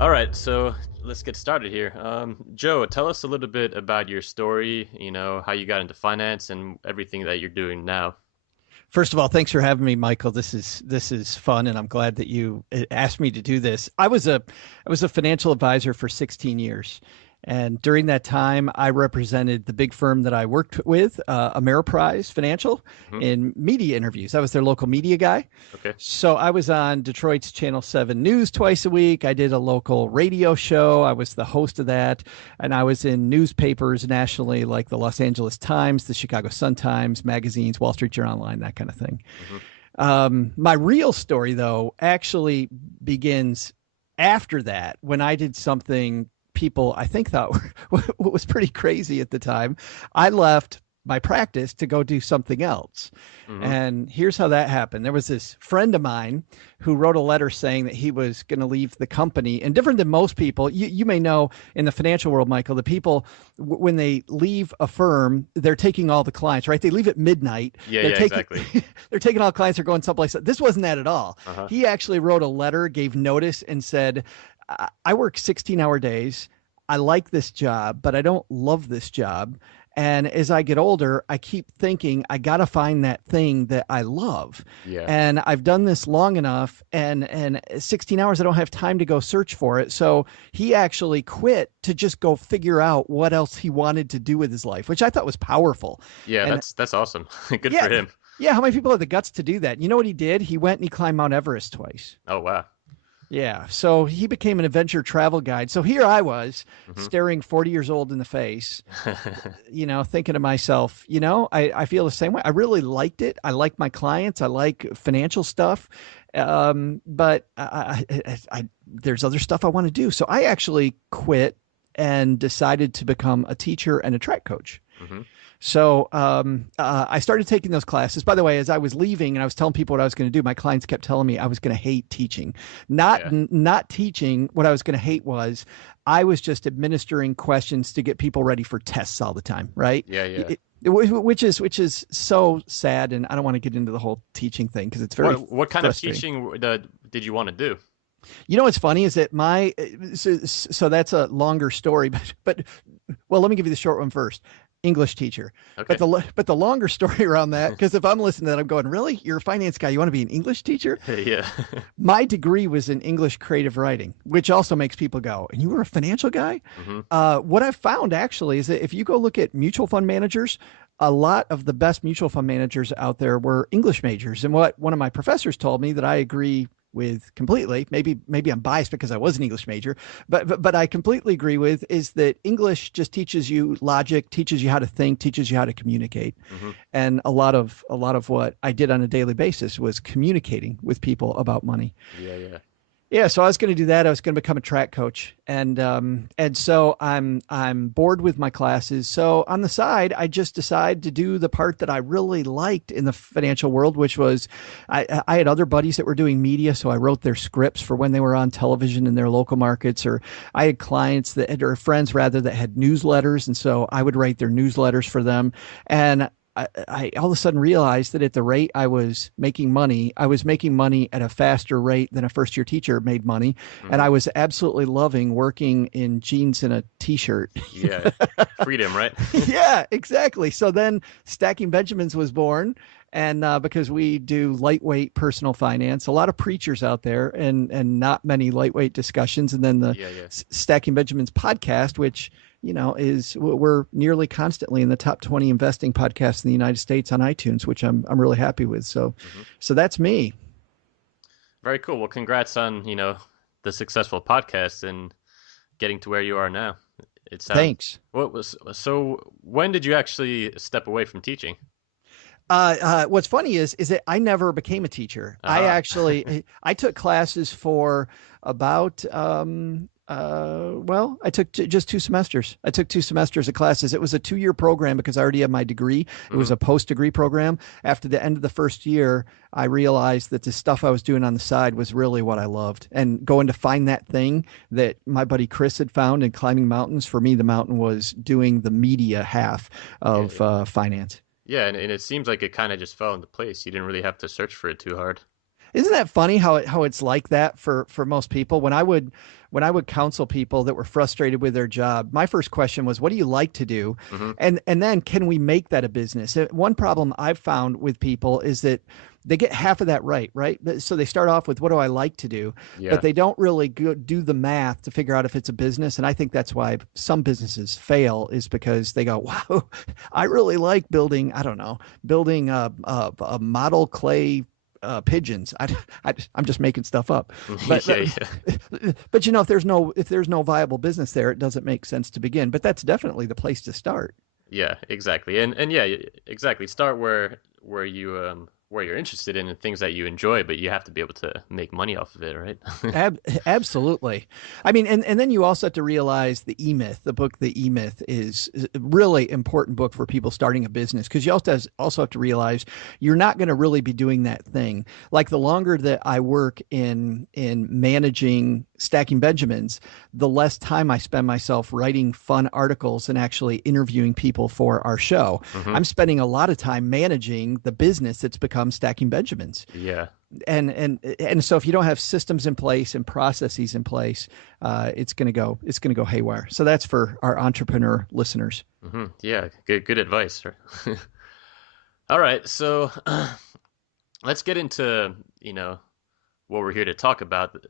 All right, so let's get started here. Joe, tell us a little bit about your story, how you got into finance and everything that you're doing now. First of all, thanks for having me, Michael. This is fun, and I'm glad that you asked me to do this. I was a financial advisor for 16 years, and during that time, I represented the big firm that I worked with, Ameriprise Financial, Hmm. in media interviews. I was their local media guy. Okay. So I was on Detroit's Channel 7 News twice a week. I did a local radio show. I was the host of that. And I was in newspapers nationally like the Los Angeles Times, the Chicago Sun-Times, magazines, Wall Street Journal Online, that kind of thing. Hmm. My real story, though, actually begins after that when I did something people I think thought was pretty crazy at the time. I left my practice to go do something else. Hmm. And here's how that happened. There was this friend of mine who wrote a letter saying that he was going to leave the company. And different than most people, you may know in the financial world, Michael, the people, when they leave a firm, they're taking all the clients, right? They leave at midnight. Yeah, They're yeah, taking exactly. they're taking all clients. They're going someplace. This wasn't that at all. Uh-huh. He actually wrote a letter, gave notice, and said, I work 16-hour days. I like this job, but I don't love this job. And as I get older, I keep thinking I got to find that thing that I love. Yeah. And I've done this long enough, and 16 hours, I don't have time to go search for it. So he actually quit to just go figure out what else he wanted to do with his life, which I thought was powerful. Yeah, And that's awesome. Good yeah, for him. yeah, how many people have the guts to do that? You know what he did? He went and he climbed Mount Everest twice. Oh, wow. Yeah. So he became an adventure travel guide. So here I was Hmm. staring 40 years old in the face, thinking to myself, I feel the same way. I really liked it. I like my clients. I like financial stuff. But there's other stuff I want to do. So I actually quit and decided to become a teacher and a track coach. Hmm. So I started taking those classes. By the way, as I was leaving and I was telling people what I was going to do, my clients kept telling me I was going to hate teaching. Yeah. Not teaching. What I was going to hate was I was just administering questions to get people ready for tests all the time, right? Yeah, yeah. Which is so sad, and I don't want to get into the whole teaching thing because it's very What kind of frustrating. teaching did you want to do? What's funny is that so that's a longer story, but well, let me give you the short one first. English teacher. But Okay. the longer story around that, because if I'm listening to that, I'm going, really? You're a finance guy. You want to be an English teacher? Yeah. My degree was in English creative writing, which also makes people go, and you were a financial guy? Hmm. What I've found actually is that if you go look at mutual fund managers, a lot of the best mutual fund managers out there were English majors. And what one of my professors told me that I agree with completely, maybe I'm biased because I was an English major, but I completely agree with, is that English just teaches you logic, teaches you how to think, teaches you how to communicate. Hmm. And a lot of what I did on a daily basis was communicating with people about money. Yeah, yeah. Yeah, so I was going to do that. I was going to become a track coach, and so I'm bored with my classes. So on the side, I just decided to do the part that I really liked in the financial world, which was I had other buddies that were doing media, so I wrote their scripts for when they were on television in their local markets, or I had clients or friends rather that had newsletters, and so I would write their newsletters for them, and I all of a sudden realized that at the rate I was making money at a faster rate than a first year teacher made money. And Hmm. I was absolutely loving working in jeans and a t-shirt. Yeah. Freedom, right? Yeah, exactly. So then Stacking Benjamins was born. And because we do lightweight personal finance, a lot of preachers out there and not many lightweight discussions. And then the Yeah, yeah. Stacking Benjamins podcast, which is we're nearly constantly in the top 20 investing podcasts in the United States on iTunes, which I'm really happy with. So Hmm. so that's me. Very cool. Well, congrats on, the successful podcast and getting to where you are now. It sounds Thanks. what was so when did you actually step away from teaching? What's funny is that I never became a teacher. Uh-huh. I took classes for about I took just 2 semesters. I took 2 semesters of classes. It was a 2-year program because I already had my degree. It was Hmm. a post-degree program. After the end of the first year, I realized that the stuff I was doing on the side was really what I loved. And going to find that thing that my buddy Chris had found in climbing mountains, for me, the mountain was doing the media half Yeah, of yeah. finance. Yeah, and it seems like it kind of just fell into place. You didn't really have to search for it too hard. Isn't that funny how it's like that for most people? When I would counsel people that were frustrated with their job, my first question was, what do you like to do? Hmm. And then can we make that a business? One problem I've found with people is that they get half of that right, right? So they start off with what do I like to do, but Yeah. they don't really do the math to figure out if it's a business. And I think that's why some businesses fail is because they go, wow, I really like building, I don't know, building a model clay pigeons. I'm just making stuff up, but Yeah, yeah. but if there's no viable business there, it doesn't make sense to begin. But that's definitely the place to start. Yeah, exactly. And yeah, exactly. Start where you where you're interested in and things that you enjoy, but you have to be able to make money off of it, right? Absolutely. I mean, and then you also have to realize the E Myth, the book, The E Myth is a really important book for people starting a business because you also have to realize you're not going to really be doing that thing. Like the longer that I work in managing Stacking Benjamins, the less time I spend myself writing fun articles and actually interviewing people for our show. Hmm. I'm spending a lot of time managing the business that's become Stacking Benjamins. Yeah. And so if you don't have systems in place and processes in place, it's gonna go haywire. So that's for our entrepreneur listeners. Yeah, good advice. All right, so let's get into, what we're here to talk about,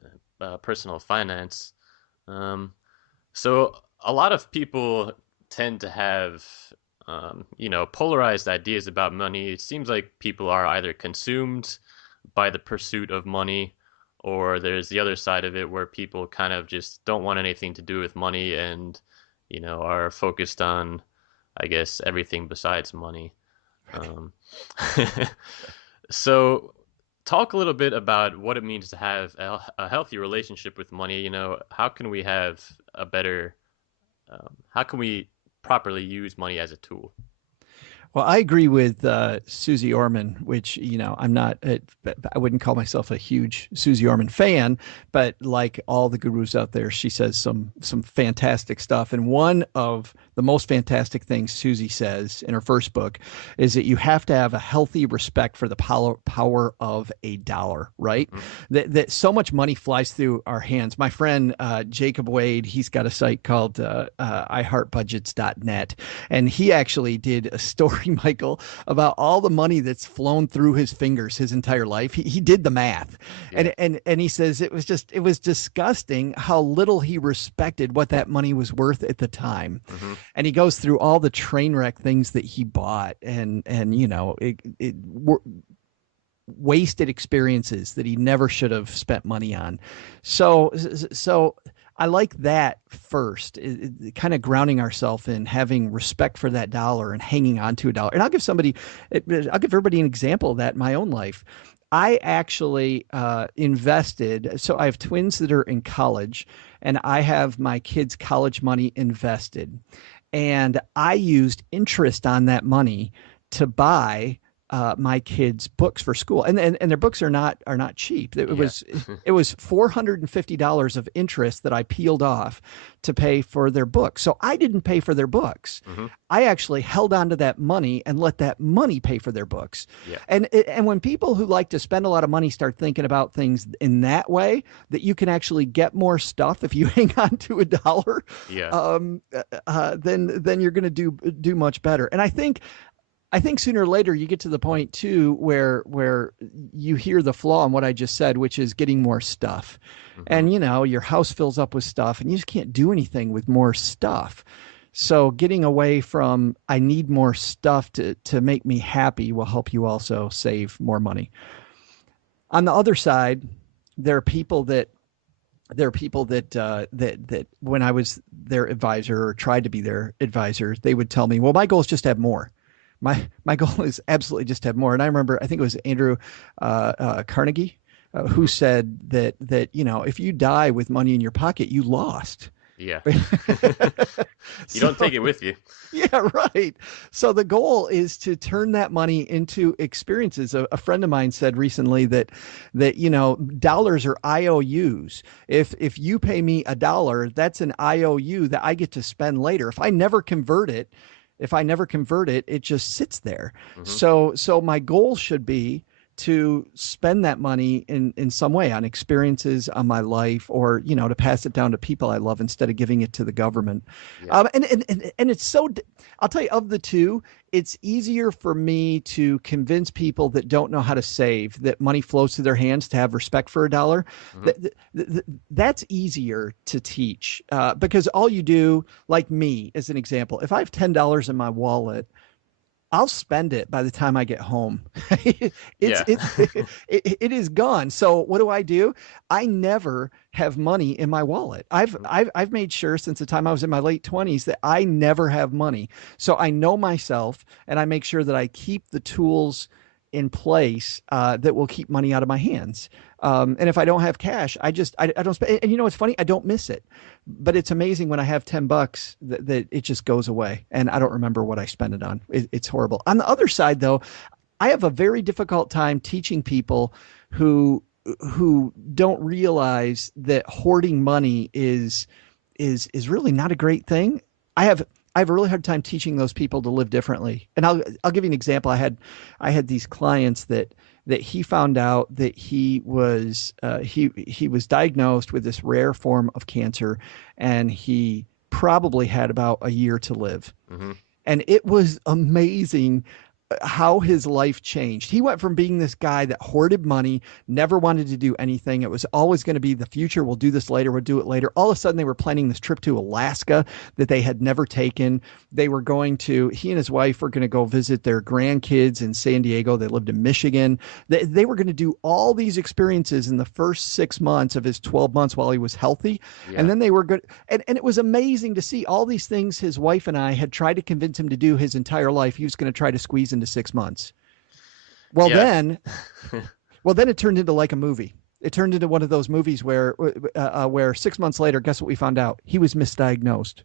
personal finance. Um, so a lot of people tend to have, polarized ideas about money. It seems like people are either consumed by the pursuit of money, or there's the other side of it where people kind of just don't want anything to do with money and, are focused on, I guess, everything besides money. Um, so, talk a little bit about what it means to have a healthy relationship with money. How can we have a better, how can we properly use money as a tool? Well, I agree with Susie Orman, which I'm not. I wouldn't call myself a huge Susie Orman fan, but like all the gurus out there, she says some fantastic stuff. And one of the most fantastic things Susie says in her first book is that you have to have a healthy respect for the power of a dollar. Right? Hmm. That so much money flies through our hands. My friend Jacob Wade, he's got a site called iHeartBudgets.net, and he actually did a story Michael, about all the money that's flown through his fingers his entire life. He did the math, Yeah. and he says it was disgusting how little he respected what that money was worth at the time. Hmm. And he goes through all the train wreck things that he bought, and wasted experiences that he never should have spent money on. So I like that first, kind of grounding ourselves in having respect for that dollar and hanging on to a dollar. And I'll give everybody an example of that in my own life. I actually invested. So I have twins that are in college, and I have my kids' college money invested. And I used interest on that money to buy my kids books for school, and their books are not cheap. It Yeah. was it was $450 of interest that I peeled off to pay for their books. So I didn't pay for their books. Hmm. I actually held on to that money and let that money pay for their books. Yeah. And when people who like to spend a lot of money start thinking about things in that way, that you can actually get more stuff if you hang on to a dollar, Yeah. then you're going to do much better. And I think sooner or later you get to the point too where you hear the flaw in what I just said, which is getting more stuff. Hmm. And your house fills up with stuff and you just can't do anything with more stuff. So getting away from I need more stuff to make me happy will help you also save more money. On the other side, there are people that that when I was their advisor or tried to be their advisor, they would tell me, "Well, my goal is just to have more. My goal is absolutely just to have more." And I remember, I think it was Andrew Carnegie who Hmm. said that if you die with money in your pocket, you lost. Yeah. You don't So take it with you. yeah, right. So the goal is to turn that money into experiences. A friend of mine said recently that dollars are IOUs. If you pay me a dollar, that's an IOU that I get to spend later. If I never convert it, it just sits there. Hmm. So my goal should be to spend that money in some way on experiences on my life, or to pass it down to people I love instead of giving it to the government. Yeah. And it's so, I'll tell you, of the two, it's easier for me to convince people that don't know how to save that money flows through their hands to have respect for a dollar. Hmm. That's easier to teach, because all you do, like me as an example, if I have $10 in my wallet, I'll spend it by the time I get home. it's Yeah. it is gone. So what do? I never have money in my wallet. I've made sure since the time I was in my late 20s that I never have money. So I know myself, and I make sure that I keep the tools in place, that will keep money out of my hands. And if I don't have cash, I don't spend. And it's funny, I don't miss it, but it's amazing when I have $10 that it just goes away, and I don't remember what I spent it on. It's horrible. On the other side, though, I have a very difficult time teaching people who don't realize that hoarding money is really not a great thing. I have I have a really hard time teaching those people to live differently. And I'll give you an example. I had these clients that he found out that he was diagnosed with this rare form of cancer, and he probably had about a year to live. Hmm. And it was amazing how his life changed. He went from being this guy that hoarded money, never wanted to do anything. It was always going to be the future. We'll do this later. We'll do it later. All of a sudden, they were planning this trip to Alaska that they had never taken. He and his wife were going to go visit their grandkids in San Diego. They lived in Michigan. They were going to do all these experiences in the first 6 months of his 12 months while he was healthy. And Yeah. then they were good. And it was amazing to see all these things his wife and I had tried to convince him to do his entire life. He was going to try to squeeze into 6 months. Well, Yeah. then, it turned into like a movie. It turned into one of those movies where 6 months later, guess what we found out? He was misdiagnosed.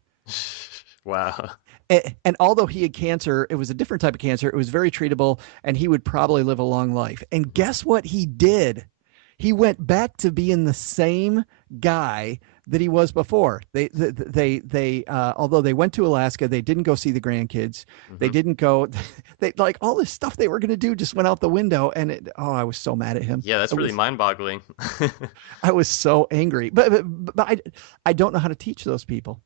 Wow. And although he had cancer, it was a different type of cancer. It was very treatable, and he would probably live a long life. And guess what he did? He went back to being the same guy that he was before. Although they went to Alaska, they didn't go see the grandkids. They Hmm. didn't go. They like all this stuff they were going to do just went out the window. And I was so mad at him. Yeah, that's really mind-boggling. I was so angry. But I don't know how to teach those people.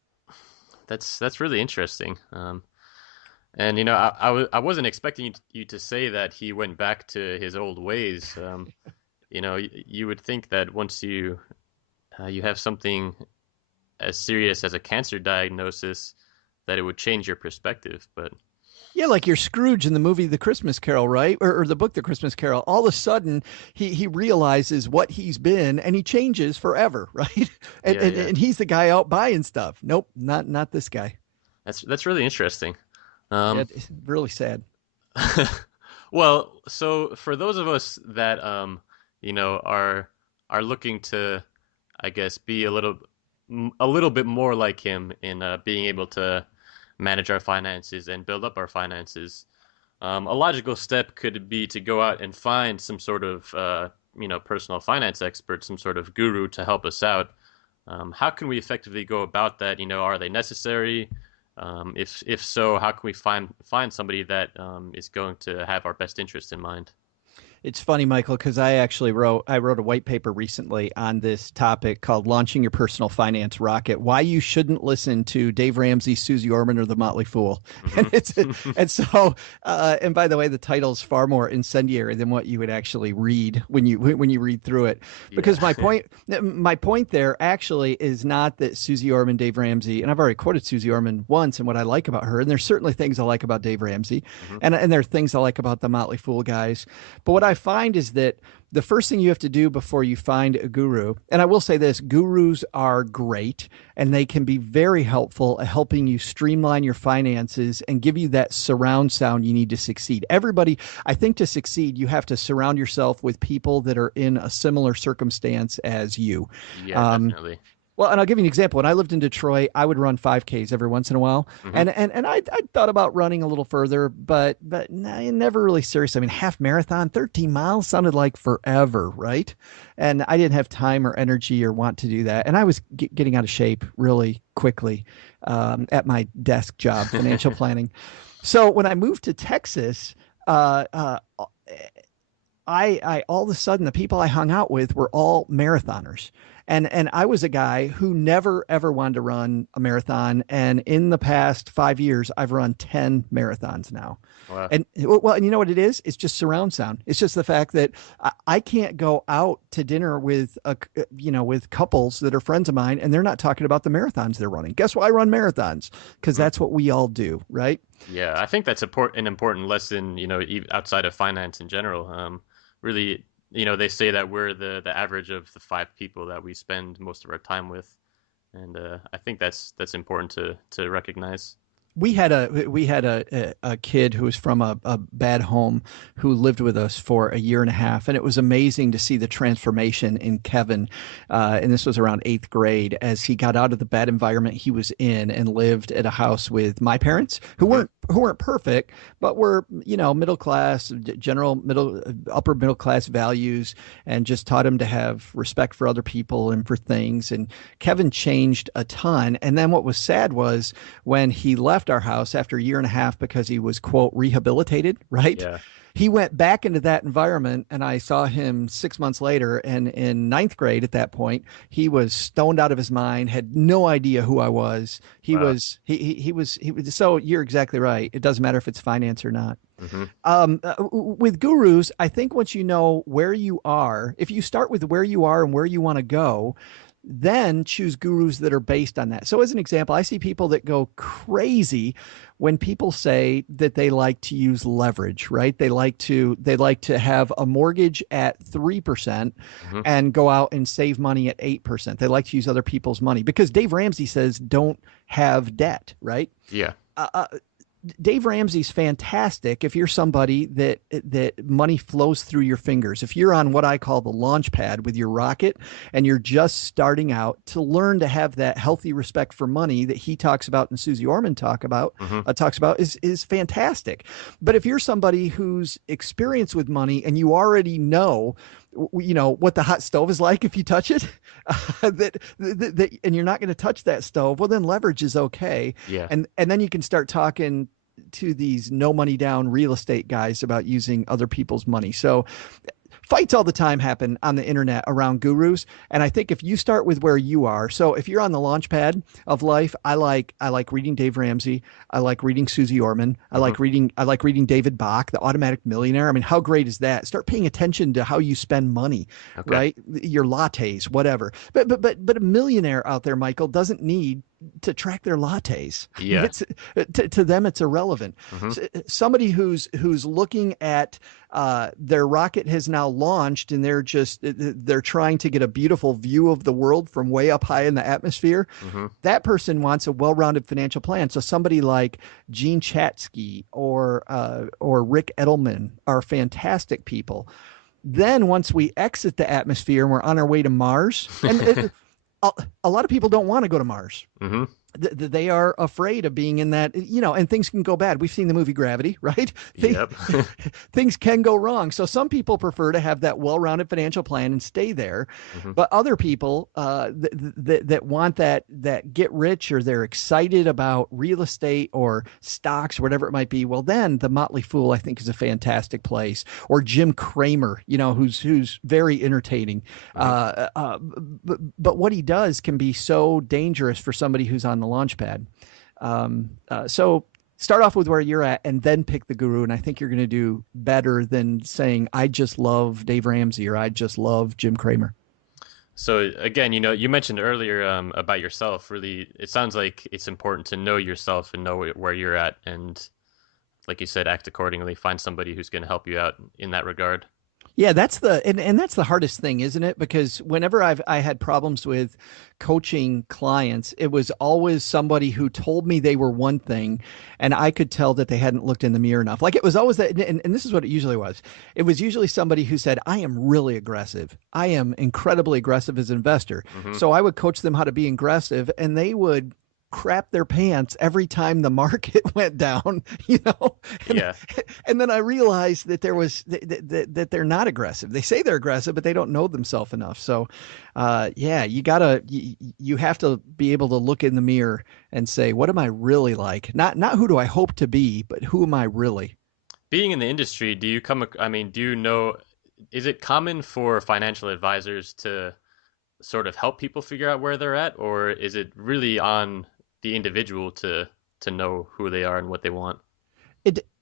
That's really interesting. And I wasn't expecting you to say that he went back to his old ways. You would think that once you have something as serious as a cancer diagnosis, that it would change your perspective. But Yeah, like you're Scrooge in the movie The Christmas Carol, right? Or the book The Christmas Carol. All of a sudden, he realizes what he's been, and he changes forever, right? And, yeah, and yeah, and he's the guy out buying stuff. Nope, not this guy. that's really interesting. Yeah, Um, it's really sad. well, so for those of us that are looking to, I guess, be a little bit more like him in being able to manage our finances and build up our finances. A logical step could be to go out and find some sort of personal finance expert, some sort of guru to help us out. How can we effectively go about that? Are they necessary? If so, how can we find somebody that is going to have our best interest in mind? It's funny, Michael, because I wrote a white paper recently on this topic called "Launching Your Personal Finance Rocket: Why You Shouldn't Listen to Dave Ramsey, Susie Orman, or the Motley Fool." And it's Hmm. and so and by the way, the title's far more incendiary than what you would actually read when you read through it. Yeah. Because my point there actually is not that Susie Orman, Dave Ramsey, and I've already quoted Susie Orman once and what I like about her, and there's certainly things I like about Dave Ramsey, Hmm. and there are things I like about the Motley Fool guys. But what I find is that the first thing you have to do before you find a guru, and I will say this, gurus are great and they can be very helpful at helping you streamline your finances and give you that surround sound you need to succeed. Everybody, I think to succeed, you have to surround yourself with people that are in a similar circumstance as you. Yeah, Um, definitely. well, and I'll give you an example. When I lived in Detroit, I would run 5Ks every once in a while, Hmm. and I thought about running a little further, but never really serious. I mean, half marathon, 13 miles sounded like forever, right? And I didn't have time or energy or want to do that, and I was getting out of shape really quickly, at my desk job, financial planning. So when I moved to Texas, I all of a sudden the people I hung out with were all marathoners. And I was a guy who never ever wanted to run a marathon. And in the past 5 years, I've run 10 marathons now. Wow. And well, and you know what it is? It's just surround sound. It's just the fact that I can't go out to dinner with with couples that are friends of mine, and they're not talking about the marathons they're running. Guess why I run marathons? Because Mhm. that's what we all do, right? Yeah, I think that's an important lesson, outside of finance in general. Really, they say that we're the average of the five people that we spend most of our time with, and I think that's important to recognize. We had a kid who was from a bad home who lived with us for a year and a half, and it was amazing to see the transformation in Kevin. And this was around eighth grade as he got out of the bad environment he was in and lived at a house with my parents Hmm. who weren't perfect, but were middle class, general middle upper middle class values, and just taught him to have respect for other people and for things. And Kevin changed a ton. And then what was sad was when he left our house after a year and a half because he was, quote, rehabilitated, right? Yeah. He went back into that environment, and I saw him 6 months later. And in ninth grade at that point, he was stoned out of his mind, had no idea who I was. Wow. He was. So you're exactly right. It doesn't matter if it's finance or not. Hmm. With gurus, I think once you know where you are, if you start with where you are and where you want to go, then choose gurus that are based on that. So, as an example, I see people that go crazy when people say that they like to use leverage, right? They like to have a mortgage at 3% Hmm. and go out and save money at 8%. They like to use other people's money because Dave Ramsey says don't have debt, right? Yeah. Uh, uh, Dave Ramsey's fantastic if you're somebody that money flows through your fingers. If you're on what I call the launch pad with your rocket and you're just starting out to learn to have that healthy respect for money that he talks about and Susie Orman Hmm. talks about is fantastic. But if you're somebody who's experienced with money and you already know what the hot stove is like if you touch it, and you're not going to touch that stove, well then leverage is okay. Yeah. And then you can start talking to these no money down real estate guys about using other people's money. So fights all the time happen on the internet around gurus, and I think if you start with where you are, so if you're on the launch pad of life, I like reading Dave Ramsey, I like reading Susie Orman, Hmm. I like reading David Bach, the Automatic Millionaire. I mean, how great is that? Start paying attention to how you spend money, Okay. right? Your lattes, whatever. But a millionaire out there, Michael, doesn't need to track their lattes. Yeah. It's to them it's irrelevant. Hmm. Somebody who's looking at their rocket has now launched and they're trying to get a beautiful view of the world from way up high in the atmosphere. Hmm. That person wants a well-rounded financial plan. So somebody like Gene Chatsky or Rick Edelman are fantastic people. Then once we exit the atmosphere and we're on our way to Mars, and a lot of people don't want to go to Mars. Hmm. They are afraid of being in that, and things can go bad. We've seen the movie Gravity, right? Yep. Things can go wrong. So some people prefer to have that well-rounded financial plan and stay there, Hmm. but other people that want that get rich, or they're excited about real estate or stocks or whatever it might be. Well, then the Motley Fool I think is a fantastic place, or Jim Cramer, who's very entertaining. Hmm. But what he does can be so dangerous for somebody who's on the launch pad. So start off with where you're at and then pick the guru. And I think you're going to do better than saying, I just love Dave Ramsey or I just love Jim Cramer. So again, you mentioned earlier about yourself. Really, it sounds like it's important to know yourself and know where you're at, and like you said, act accordingly. Find somebody who's going to help you out in that regard. Yeah, and that's the hardest thing, isn't it? Because whenever I had problems with coaching clients, it was always somebody who told me they were one thing, and I could tell that they hadn't looked in the mirror enough. Like it was always that, and this is what it usually was. It was usually somebody who said, "I am really aggressive. I am incredibly aggressive as an investor." Hmm. So I would coach them how to be aggressive, and they would crap their pants every time the market went down, and, Yeah. and then I realized that that they're not aggressive. They say they're aggressive, but they don't know themselves enough. So, yeah, you have to be able to look in the mirror and say, what am I really like? Not who do I hope to be, but who am I really? Being in the industry, do you come? I mean, do you know? is it common for financial advisors to sort of help people figure out where they're at, or is it really on the individual to know who they are and what they want?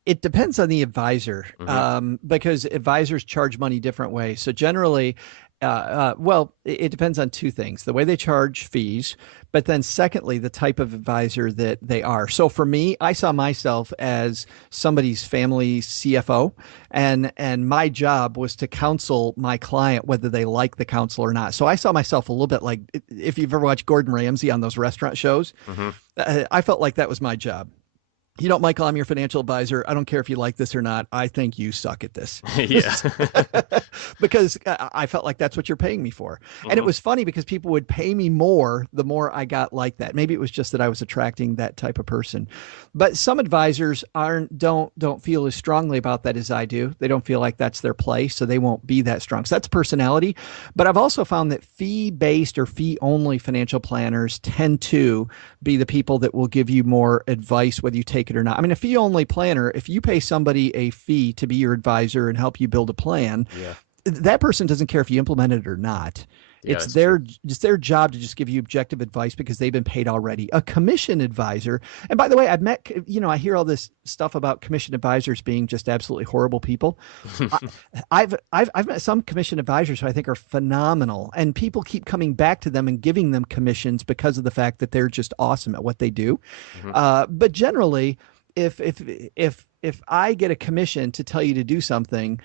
It depends on the advisor, Hmm. because advisors charge money different ways. So generally, well, it depends on two things: the way they charge fees, but then secondly, the type of advisor that they are. So for me, I saw myself as somebody's family CFO, and my job was to counsel my client whether they like the counsel or not. So I saw myself a little bit like, if you've ever watched Gordon Ramsay on those restaurant shows, Hmm. I felt like that was my job. Michael, I'm your financial advisor. I don't care if you like this or not. I think you suck at this. Yeah. Because I felt like that's what you're paying me for. And it Hmm. was funny because people would pay me more the more I got like that. Maybe it was just that I was attracting that type of person. But some advisors aren't don't feel as strongly about that as I do. They don't feel like that's their place, so they won't be that strong. So that's personality. But I've also found that fee-based or fee-only financial planners tend to be the people that will give you more advice whether you take it or not. I mean, a fee only planner, if you pay somebody a fee to be your advisor and help you build a plan, Yeah. that person doesn't care if you implement it or not. Yeah, that's true. It's their job to just give you objective advice because they've been paid already. A commission advisor, and by the way, I've met, I hear all this stuff about commission advisors being just absolutely horrible people. I, I've met some commission advisors who I think are phenomenal, and people keep coming back to them and giving them commissions because of the fact that they're just awesome at what they do. Hmm. But generally, if I get a commission to tell you to do something,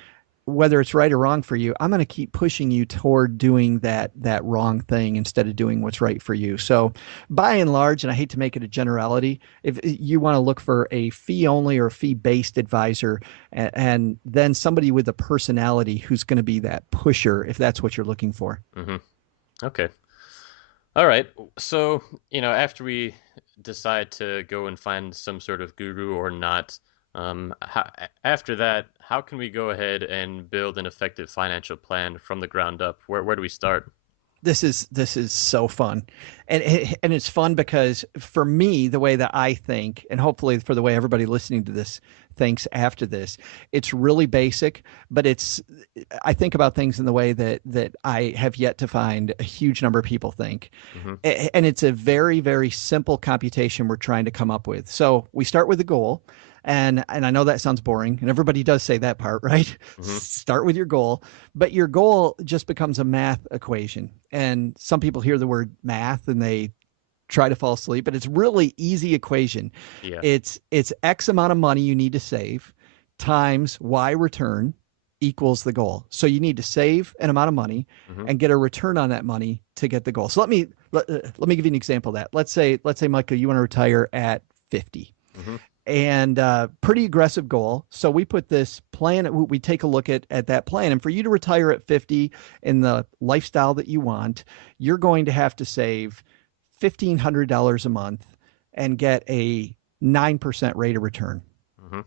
whether it's right or wrong for you, I'm going to keep pushing you toward doing that wrong thing instead of doing what's right for you. So, by and large, and I hate to make it a generality, if you want to look for a fee only or fee based advisor, and then somebody with a personality who's going to be that pusher, if that's what you're looking for. Hmm. Okay. All right. So, after we decide to go and find some sort of guru or not, after that, how can we go ahead and build an effective financial plan from the ground up? Where do we start? This is so fun, and it's fun because for me, the way that I think, and hopefully for the way everybody listening to this thinks after this, it's really basic, but I think about things in the way that I have yet to find a huge number of people think. Hmm. And it's a very, very simple computation we're trying to come up with. So we start with a goal. And I know that sounds boring, and everybody does say that part, right? Hmm. Start with your goal, but your goal just becomes a math equation. And some people hear the word math and they try to fall asleep, but it's really easy equation. Yeah. It's X amount of money you need to save times Y return equals the goal. So you need to save an amount of money Hmm. and get a return on that money to get the goal. So let me give you an example of that. Let's say Michael, you want to retire at 50, Hmm. and pretty aggressive goal. So we put this plan, we take a look at that plan. And for you to retire at 50 in the lifestyle that you want, you're going to have to save $1,500 a month and get a 9% rate of return. Hmm.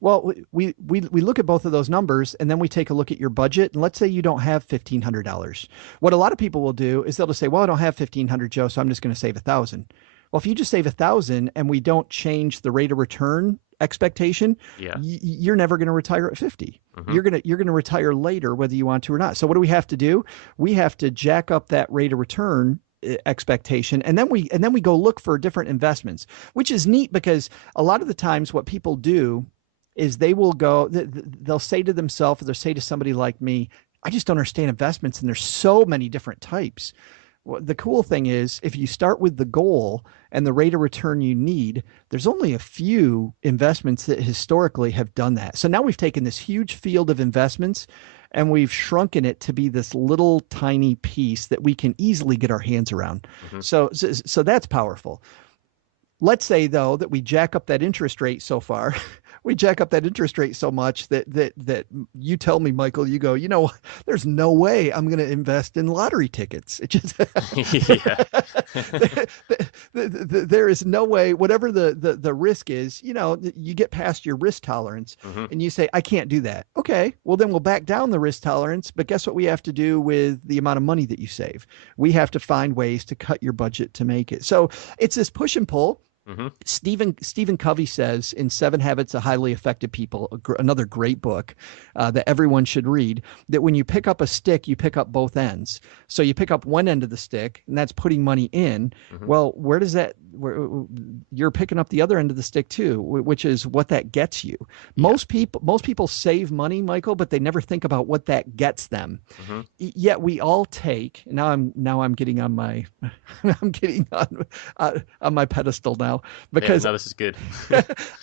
Well, we look at both of those numbers and then we take a look at your budget. And let's say you don't have $1,500. What a lot of people will do is they'll just say, well, I don't have 1,500, Joe, so I'm just going to save 1,000. Well, if you just save 1,000 and we don't change the rate of return expectation, Yeah. you're never going to retire at 50. Hmm. You're going to retire later, whether you want to or not. So what do we have to do? We have to jack up that rate of return expectation, and then we go look for different investments, which is neat because a lot of the times what people do is they'll say to themselves, or they'll say to somebody like me, I just don't understand investments, and there's so many different types. Well, the cool thing is, if you start with the goal and the rate of return you need, there's only a few investments that historically have done that. So now we've taken this huge field of investments and we've shrunken it to be this little tiny piece that we can easily get our hands around. Hmm. So that's powerful. Let's say though that we jack up that interest rate so far, we jack up that interest rate so much that you tell me, Michael, you go, there's no way I'm going to invest in lottery tickets. It just Yeah. there is no way. Whatever the risk is, you get past your risk tolerance, Hmm. and you say, I can't do that. Okay, well then we'll back down the risk tolerance. But guess what we have to do with the amount of money that you save? We have to find ways to cut your budget to make it. So it's this push and pull. Hmm. Stephen Covey says in Seven Habits of Highly Effective People, another great book that everyone should read, that when you pick up a stick, you pick up both ends. So you pick up one end of the stick, and that's putting money in. Hmm. Well, where does that? You're picking up the other end of the stick too, which is what that gets you. Yeah. Most people save money, Michael, but they never think about what that gets them. Hmm. Yet we all take. Now I'm getting on my I'm getting on my pedestal now Yeah. because No, this is good.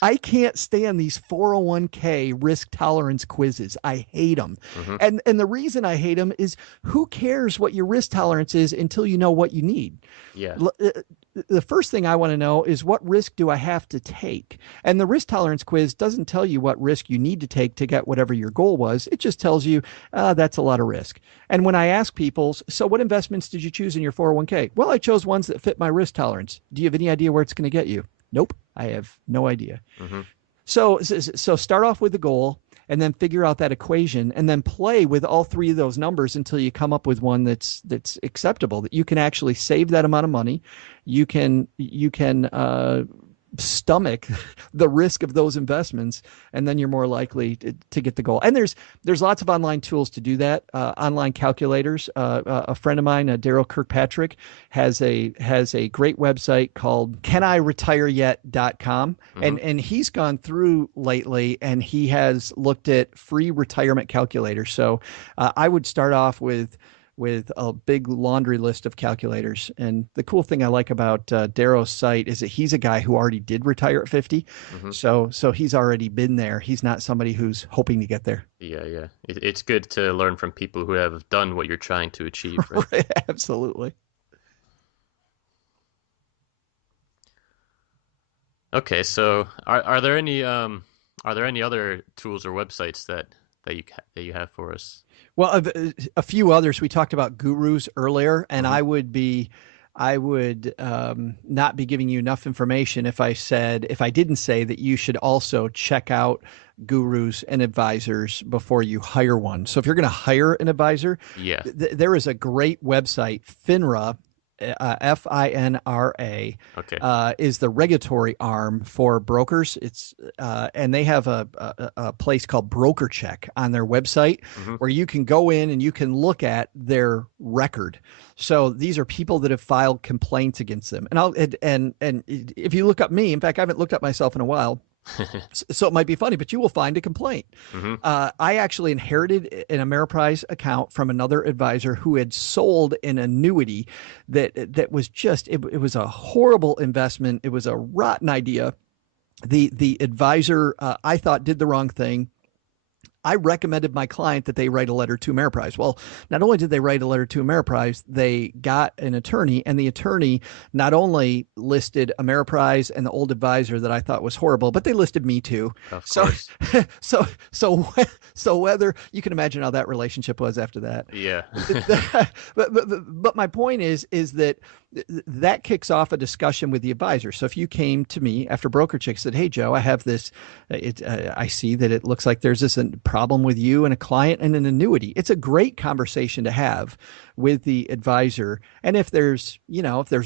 I can't stand these 401k risk tolerance quizzes. I hate them. Hmm. And the reason I hate them is who cares what your risk tolerance is until you know what you need. Yeah. The first thing I want to know is what risk do I have to take? And the risk tolerance quiz doesn't tell you what risk you need to take to get whatever your goal was. It just tells you that's a lot of risk. And when I ask people, so what investments did you choose in your 401k? Well, I chose ones that fit my risk tolerance. Do you have any idea where it's going to get you? Nope, I have no idea. Hmm. So start off with the goal and then figure out that equation and then play with all three of those numbers until you come up with one that's acceptable, that you can actually save that amount of money. You can stomach the risk of those investments, and then you're more likely to get the goal. And there's lots of online tools to do that, online calculators. A friend of mine, Daryl Kirkpatrick, has a great website called caniretireyet.com, Hmm. and he's gone through lately and he has looked at free retirement calculators. So I would start off with a big laundry list of calculators. And the cool thing I like about Darrow's site is that he's a guy who already did retire at 50. Hmm. So he's already been there. He's not somebody who's hoping to get there. Yeah. Yeah. It's good to learn from people who have done what you're trying to achieve, right? Right, absolutely. Okay. So are there any other tools or websites that you have for us? Well, a few others. We talked about gurus earlier, and Hmm. I would not be giving you enough information if I didn't say that you should also check out gurus and advisors before you hire one. So if you're going to hire an advisor, Yeah. there is a great website, FINRA, FINRA, Okay. is the regulatory arm for brokers. And they have a place called Broker Check on their website Hmm. where you can go in and you can look at their record. So these are people that have filed complaints against them. And if you look up me, in fact, I haven't looked up myself in a while, so it might be funny, but you will find a complaint. Hmm. I actually inherited an Ameriprise account from another advisor who had sold an annuity that was it was a horrible investment. It was a rotten idea. The advisor, I thought, did the wrong thing. I recommended my client that they write a letter to Ameriprise. Well, not only did they write a letter to Ameriprise, they got an attorney, and the attorney not only listed Ameriprise and the old advisor that I thought was horrible, but they listed me too. Of So, course. so, so, so whether you can imagine how that relationship was after that. Yeah. But my point is that that kicks off a discussion with the advisor. So if you came to me after Broker Chick said, "Hey Joe, I have this. I see that it looks like there's this problem with you and a client and an annuity." It's a great conversation to have with the advisor. And if there's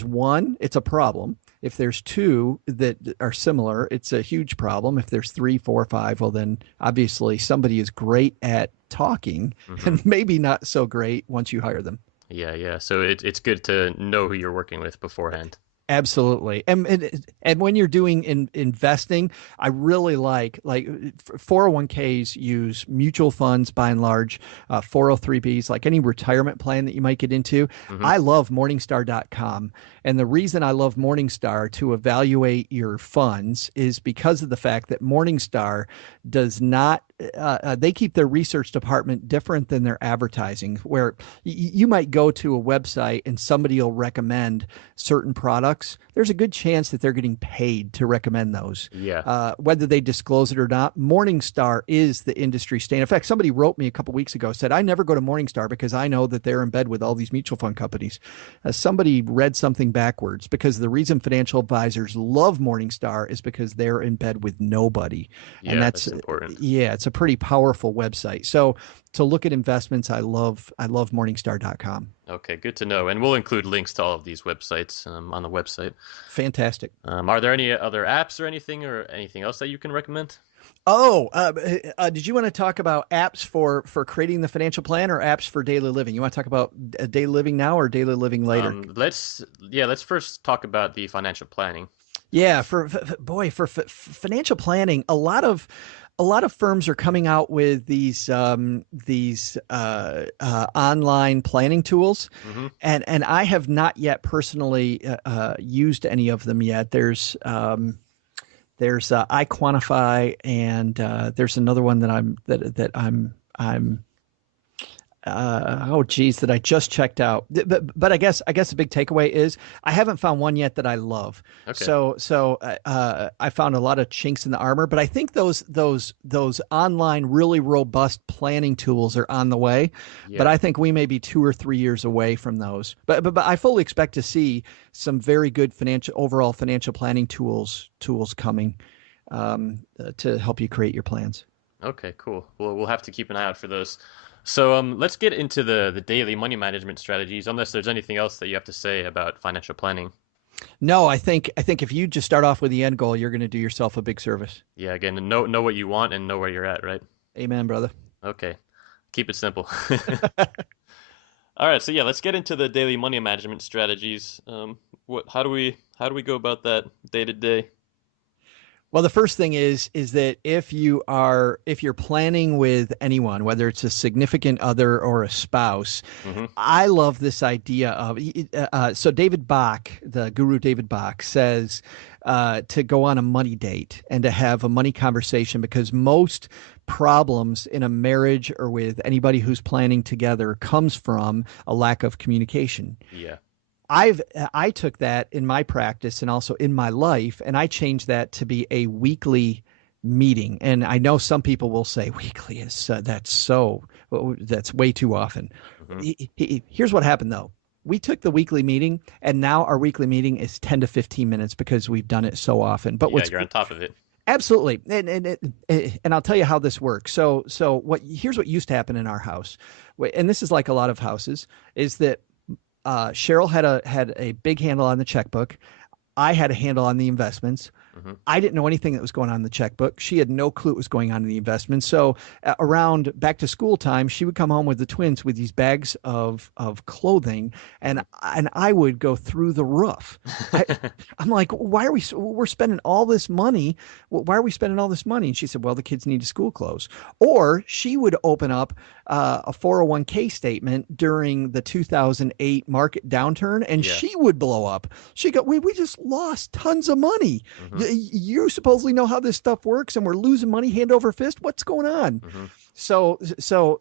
one, it's a problem. If there's two that are similar, it's a huge problem. If there's three, four, five, well, then obviously somebody is great at talking Hmm. and maybe not so great once you hire them. Yeah. Yeah. So it's good to know who you're working with beforehand. Absolutely. And when you're doing investing, I really like 401ks use mutual funds by and large, 403bs, like any retirement plan that you might get into. Hmm. I love morningstar.com. And the reason I love Morningstar to evaluate your funds is because of the fact that Morningstar does not they keep their research department different than their advertising, where you might go to a website and somebody will recommend certain products. There's a good chance that they're getting paid to recommend those, Yeah. whether they disclose it or not. Morningstar is the industry standard. In fact, somebody wrote me a couple weeks ago, said, "I never go to Morningstar because I know that they're in bed with all these mutual fund companies." Somebody read something backwards, because the reason financial advisors love Morningstar is because they're in bed with nobody. And Yeah. that's, That's important. yeah, it's a pretty powerful website. So look at investments, I love morningstar.com. Okay, good to know. And we'll include links to all of these websites on the website. Fantastic. Are there any other apps or anything else that you can recommend? Oh, did you want to talk about apps for creating the financial plan or apps for daily living? You want to talk about daily living now or daily living later? Let's first talk about the financial planning. Yeah, boy, for financial planning, a lot of firms are coming out with these online planning tools, Hmm. and I have not yet personally used any of them yet. There's iQuantify, and there's another one that I'm oh geez, that I just checked out. But I guess the big takeaway is I haven't found one yet that I love. Okay. So I found a lot of chinks in the armor, but I think those online really robust planning tools are on the way. But Yeah. I think we may be 2 or 3 years away from those. But I fully expect to see some very good overall financial planning tools coming to help you create your plans. Okay, cool. Well, we'll have to keep an eye out for those. So, let's get into the daily money management strategies, unless there's anything else that you have to say about financial planning. No, I think if you just start off with the end goal, you're going to do yourself a big service. Yeah, again, know what you want and know where you're at, right? Amen, brother. Okay. Keep it simple. All right, so yeah, let's get into the daily money management strategies. How do we go about that day to day? Well, the first thing is that if you're planning with anyone, whether it's a significant other or a spouse, Hmm. I love this idea of so David Bach, the guru David Bach, says to go on a money date and to have a money conversation because most problems in a marriage or with anybody who's planning together comes from a lack of communication. Yeah. I took that in my practice and also in my life, and I changed that to be a weekly meeting. And I know some people will say weekly is that's way too often. Hmm. Here's what happened though. We took the weekly meeting, and now our weekly meeting is 10 to 15 minutes because we've done it so often. But Yeah, what's you're on top of it. absolutely, and I'll tell you how this works. So here's what used to happen in our house, and this is like a lot of houses, is that Cheryl had a big handle on the checkbook. I had a handle on the investments. Hmm. I didn't know anything that was going on in the checkbook. She had no clue what was going on in the investments. So around back to school time, she would come home with the twins with these bags of clothing, and I would go through the roof. I, I'm like, why are we're spending all this money? Why are we spending all this money? And she said, well, the kids need school clothes. Or she would open up a 401k statement during the 2008 market downturn, and Yeah. she would blow up. She go, we just lost tons of money. Hmm. You supposedly know how this stuff works, and we're losing money hand over fist. What's going on? Hmm. So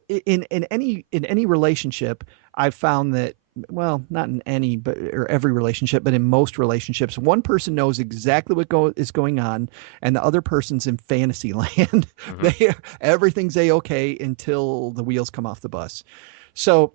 in any relationship, I've found that, well, not in any but or every relationship, but in most relationships, one person knows exactly what is going on, and the other person's in fantasy land. Hmm. they Everything's a okay until the wheels come off the bus. So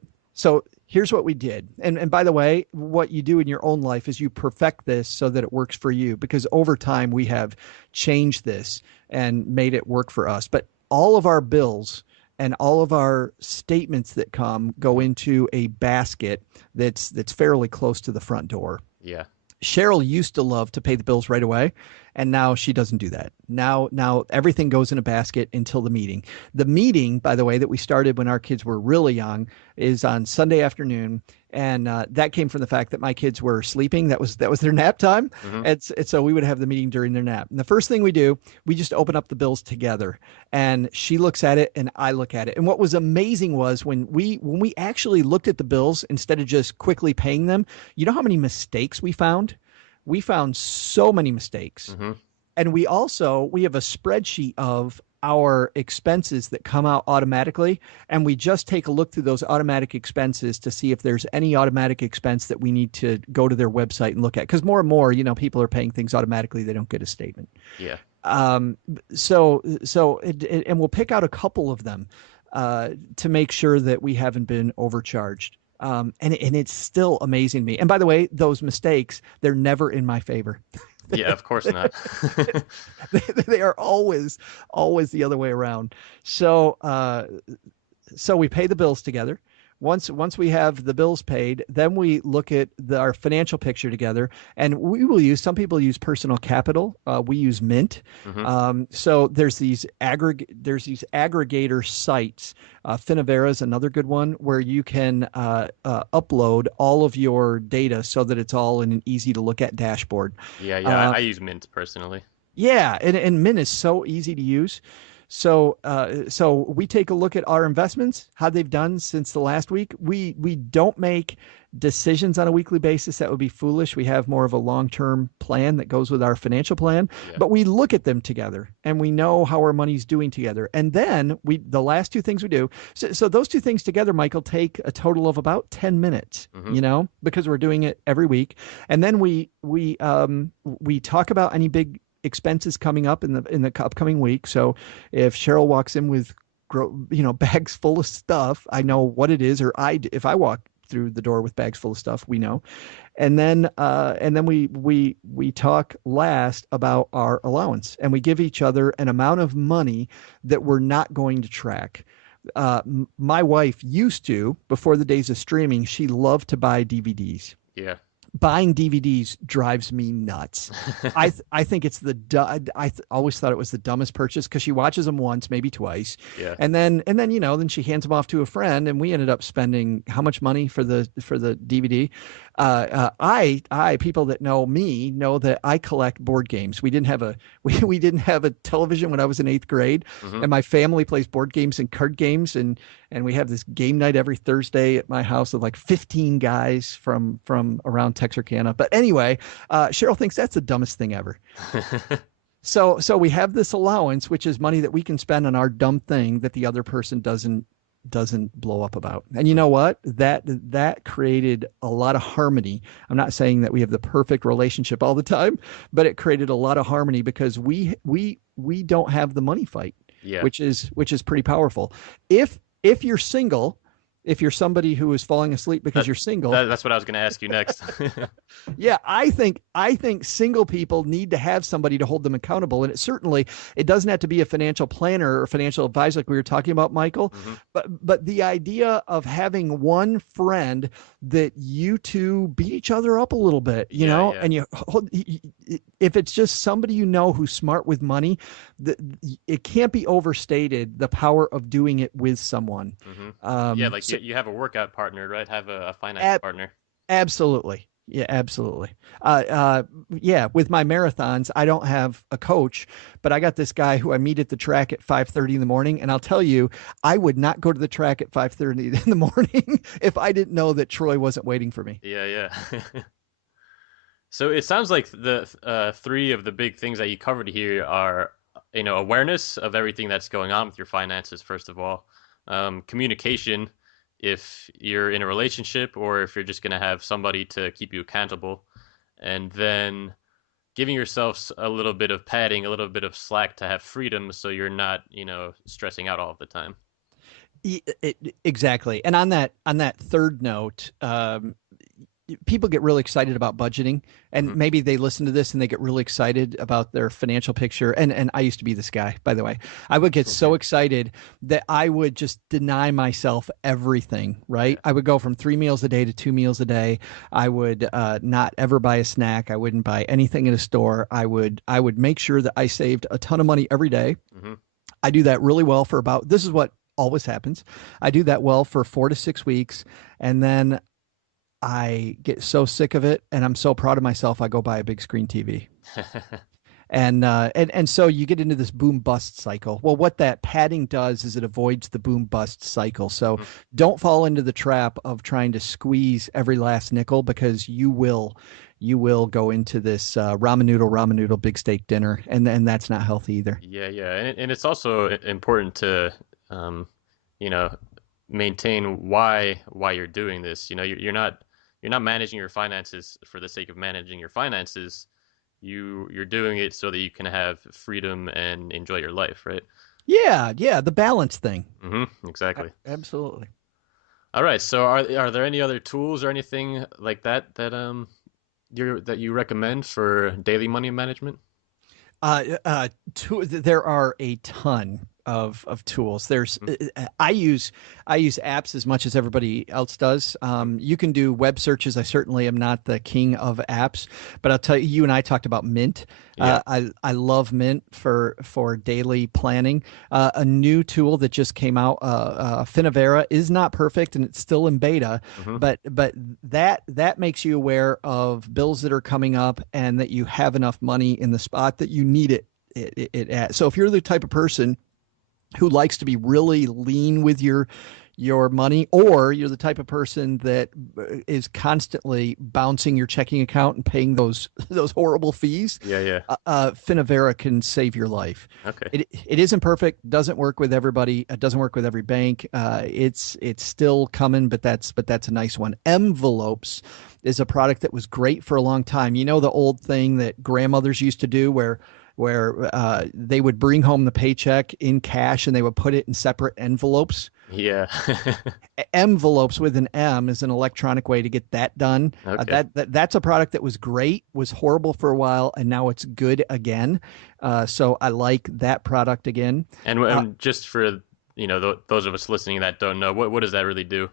here's what we did. And by the way, what you do in your own life is you perfect this so that it works for you, because over time we have changed this and made it work for us. But all of our bills and all of our statements that go Hmm. into a basket that's fairly close to the front door. Yeah. Cheryl used to love to pay the bills right away, and now she doesn't do that. Now everything goes in a basket until the meeting. The meeting, by the way, that we started when our kids were really young is on Sunday afternoon, and that came from the fact that my kids were sleeping. That was their nap time, Hmm. and so we would have the meeting during their nap. And the first thing we do, we just open up the bills together, and she looks at it and I look at it. And what was amazing was when we actually looked at the bills instead of just quickly paying them. You know how many mistakes we found? We found so many mistakes. Hmm. And we have a spreadsheet of our expenses that come out automatically, and we just take a look through those automatic expenses to see if there's any automatic expense that we need to go to their website and look at, because more and more, people are paying things automatically. They don't get a statement. Yeah. um and we'll pick out a couple of them to make sure that we haven't been overcharged. And it's still amazing to me. And by the way, those mistakes, they're never in my favor. Yeah, of course not. they are always the other way around. So So we pay the bills together. Once we have the bills paid, then we look at our financial picture together, and we will use, some people use personal capital. We use Mint. Hmm. So there's these aggregator sites. Finavera is another good one where you can upload all of your data so that it's all in an easy to look at dashboard. Yeah, yeah. Uh, I use Mint personally. yeah, and Mint is so easy to use. So we take a look at our investments, how they've done since the last week. We don't make decisions on a weekly basis. That would be foolish. We have more of a long-term plan that goes with our financial plan, Yeah. but we look at them together and we know how our money's doing together. And then the last two things we do. So those two things together, Michael, take a total of about 10 minutes, Hmm. because we're doing it every week. And then we talk about any big expenses coming up in the upcoming week. So if Cheryl walks in with bags full of stuff, I know what it is. Or if I walk through the door with bags full of stuff, we know. And then we talk last about our allowance, and we give each other an amount of money that we're not going to track. My wife used to, before the days of streaming, she loved to buy DVDs. Yeah. Buying DVDs drives me nuts. I think it's always thought it was the dumbest purchase because she watches them once, maybe twice, Yeah. and then she hands them off to a friend, and we ended up spending how much money for the DVD? I people that know me know that I collect board games. We didn't have a we didn't have a television when I was in eighth grade, Hmm. and my family plays board games and card games, and we have this game night every Thursday at my house with like 15 guys from around Texarkana. But anyway, Cheryl thinks that's the dumbest thing ever. So we have this allowance, which is money that we can spend on our dumb thing that the other person doesn't blow up about. And you know what? That created a lot of harmony. I'm not saying that we have the perfect relationship all the time, but it created a lot of harmony because we don't have the money fight, Yeah. which is pretty powerful. If you're single, if you're somebody who is falling asleep because That, you're single, that's what I was going to ask you next. yeah, I think single people need to have somebody to hold them accountable, and it doesn't have to be a financial planner or financial advisor like we were talking about, Michael. Hmm. But the idea of having one friend that you two beat each other up a little bit, Yeah, yeah. and if it's just somebody who's smart with money, it can't be overstated the power of doing it with someone. Hmm. Yeah, Um, like so, you have a workout partner, right? Have a finance ab- partner. Absolutely. Yeah, absolutely. Yeah, with my marathons, I don't have a coach, but I got this guy who I meet at the track at 5:30 in the morning, and I'll tell you, I would not go to the track at 5:30 in the morning if I didn't know that Troy wasn't waiting for me. Yeah, yeah. So it sounds like the three of the big things that you covered here are, awareness of everything that's going on with your finances, first of all, communication, if you're in a relationship or if you're just going to have somebody to keep you accountable, and then giving yourself a little bit of padding, a little bit of slack to have freedom so you're not, stressing out all of the time. Exactly. And on that third note, people get really excited about budgeting, Hmm. and maybe they listen to this and they get really excited about their financial picture. And I used to be this guy, by the way. I would get so excited that I would just deny myself everything, Yeah. right? I would go from 3 meals a day to 2 meals a day. I would not ever buy a snack. I wouldn't buy anything in a store. I would make sure that I saved a ton of money every day. Hmm. I do that really well for about, this is what always happens. I do that well for 4 to 6 weeks, and then I get so sick of it, and I'm so proud of myself. I go buy a big screen TV, and so you get into this boom bust cycle. Well, what that padding does is it avoids the boom bust cycle. So Hmm. don't fall into the trap of trying to squeeze every last nickel, because you will go into this ramen noodle big steak dinner, and that's not healthy either. Yeah, yeah, and it's also important to, um, you know, maintain why you're doing this. You're not managing your finances for the sake of managing your finances. You're doing it so that you can have freedom and enjoy your life, right? Yeah, yeah, the balance thing. Exactly. Absolutely. All right. So are there any other tools or anything like that that you recommend for daily money management? There are a ton. of tools. There's Mhm. I use apps as much as everybody else does. Mhm. You can do web searches. I certainly am not the king of apps, but I'll tell you. You and I talked about Mint. Yeah. I love Mint for daily planning. A new tool that just came out, Finavera, is not perfect and it's still in beta, Mhm. but that makes you aware of bills that are coming up and that you have enough money in the spot that you need it at. So if you're the type of person who likes to be really lean with your money, or you're the type of person that is constantly bouncing your checking account and paying those horrible fees, Yeah, yeah. Finavera can save your life. Okay. It isn't perfect, doesn't work with everybody, it doesn't work with every bank. It's still coming, but that's a nice one. Envelopes is a product that was great for a long time. You know, the old thing that grandmothers used to do where they would bring home the paycheck in cash and they would put it in separate envelopes. Yeah. Envelopes with an M is an electronic way to get that done. Okay. That's a product that was great, was horrible for a while, and now it's good again. So I like that product again. And, Uh, and just for those of us listening that don't know, what does that really do?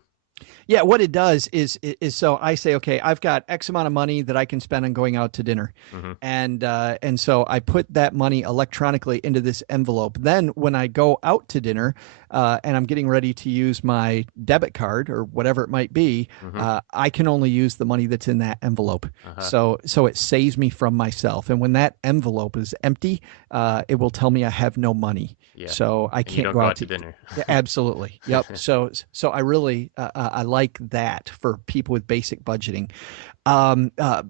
Yeah, what it does is so I say, okay, I've got X amount of money that I can spend on going out to dinner, Hmm. and so I put that money electronically into this envelope. Then when I go out to dinner, and I'm getting ready to use my debit card or whatever it might be, Hmm. I can only use the money that's in that envelope. Uh-huh. So it saves me from myself. And when that envelope is empty, it will tell me I have no money. Yeah. So I And you can't don't go go out out to to. dinner. Yeah, absolutely. Yep. So I really I like that for people with basic budgeting. Um, uh,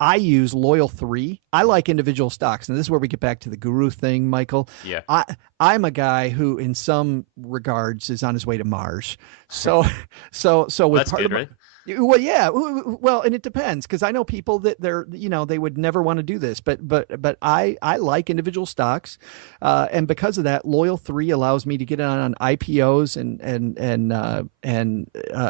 I use Loyal 3. I like individual stocks, and this is where we get back to the guru thing, Michael. Yeah. I I'm a guy who, in some regards, is on his way to Mars. So so Well, with that's part good, of my right? well, yeah, well, and it depends because I know people that they would never want to do this, but I like individual stocks, and because of that, Loyal 3 allows me to get on IPOs and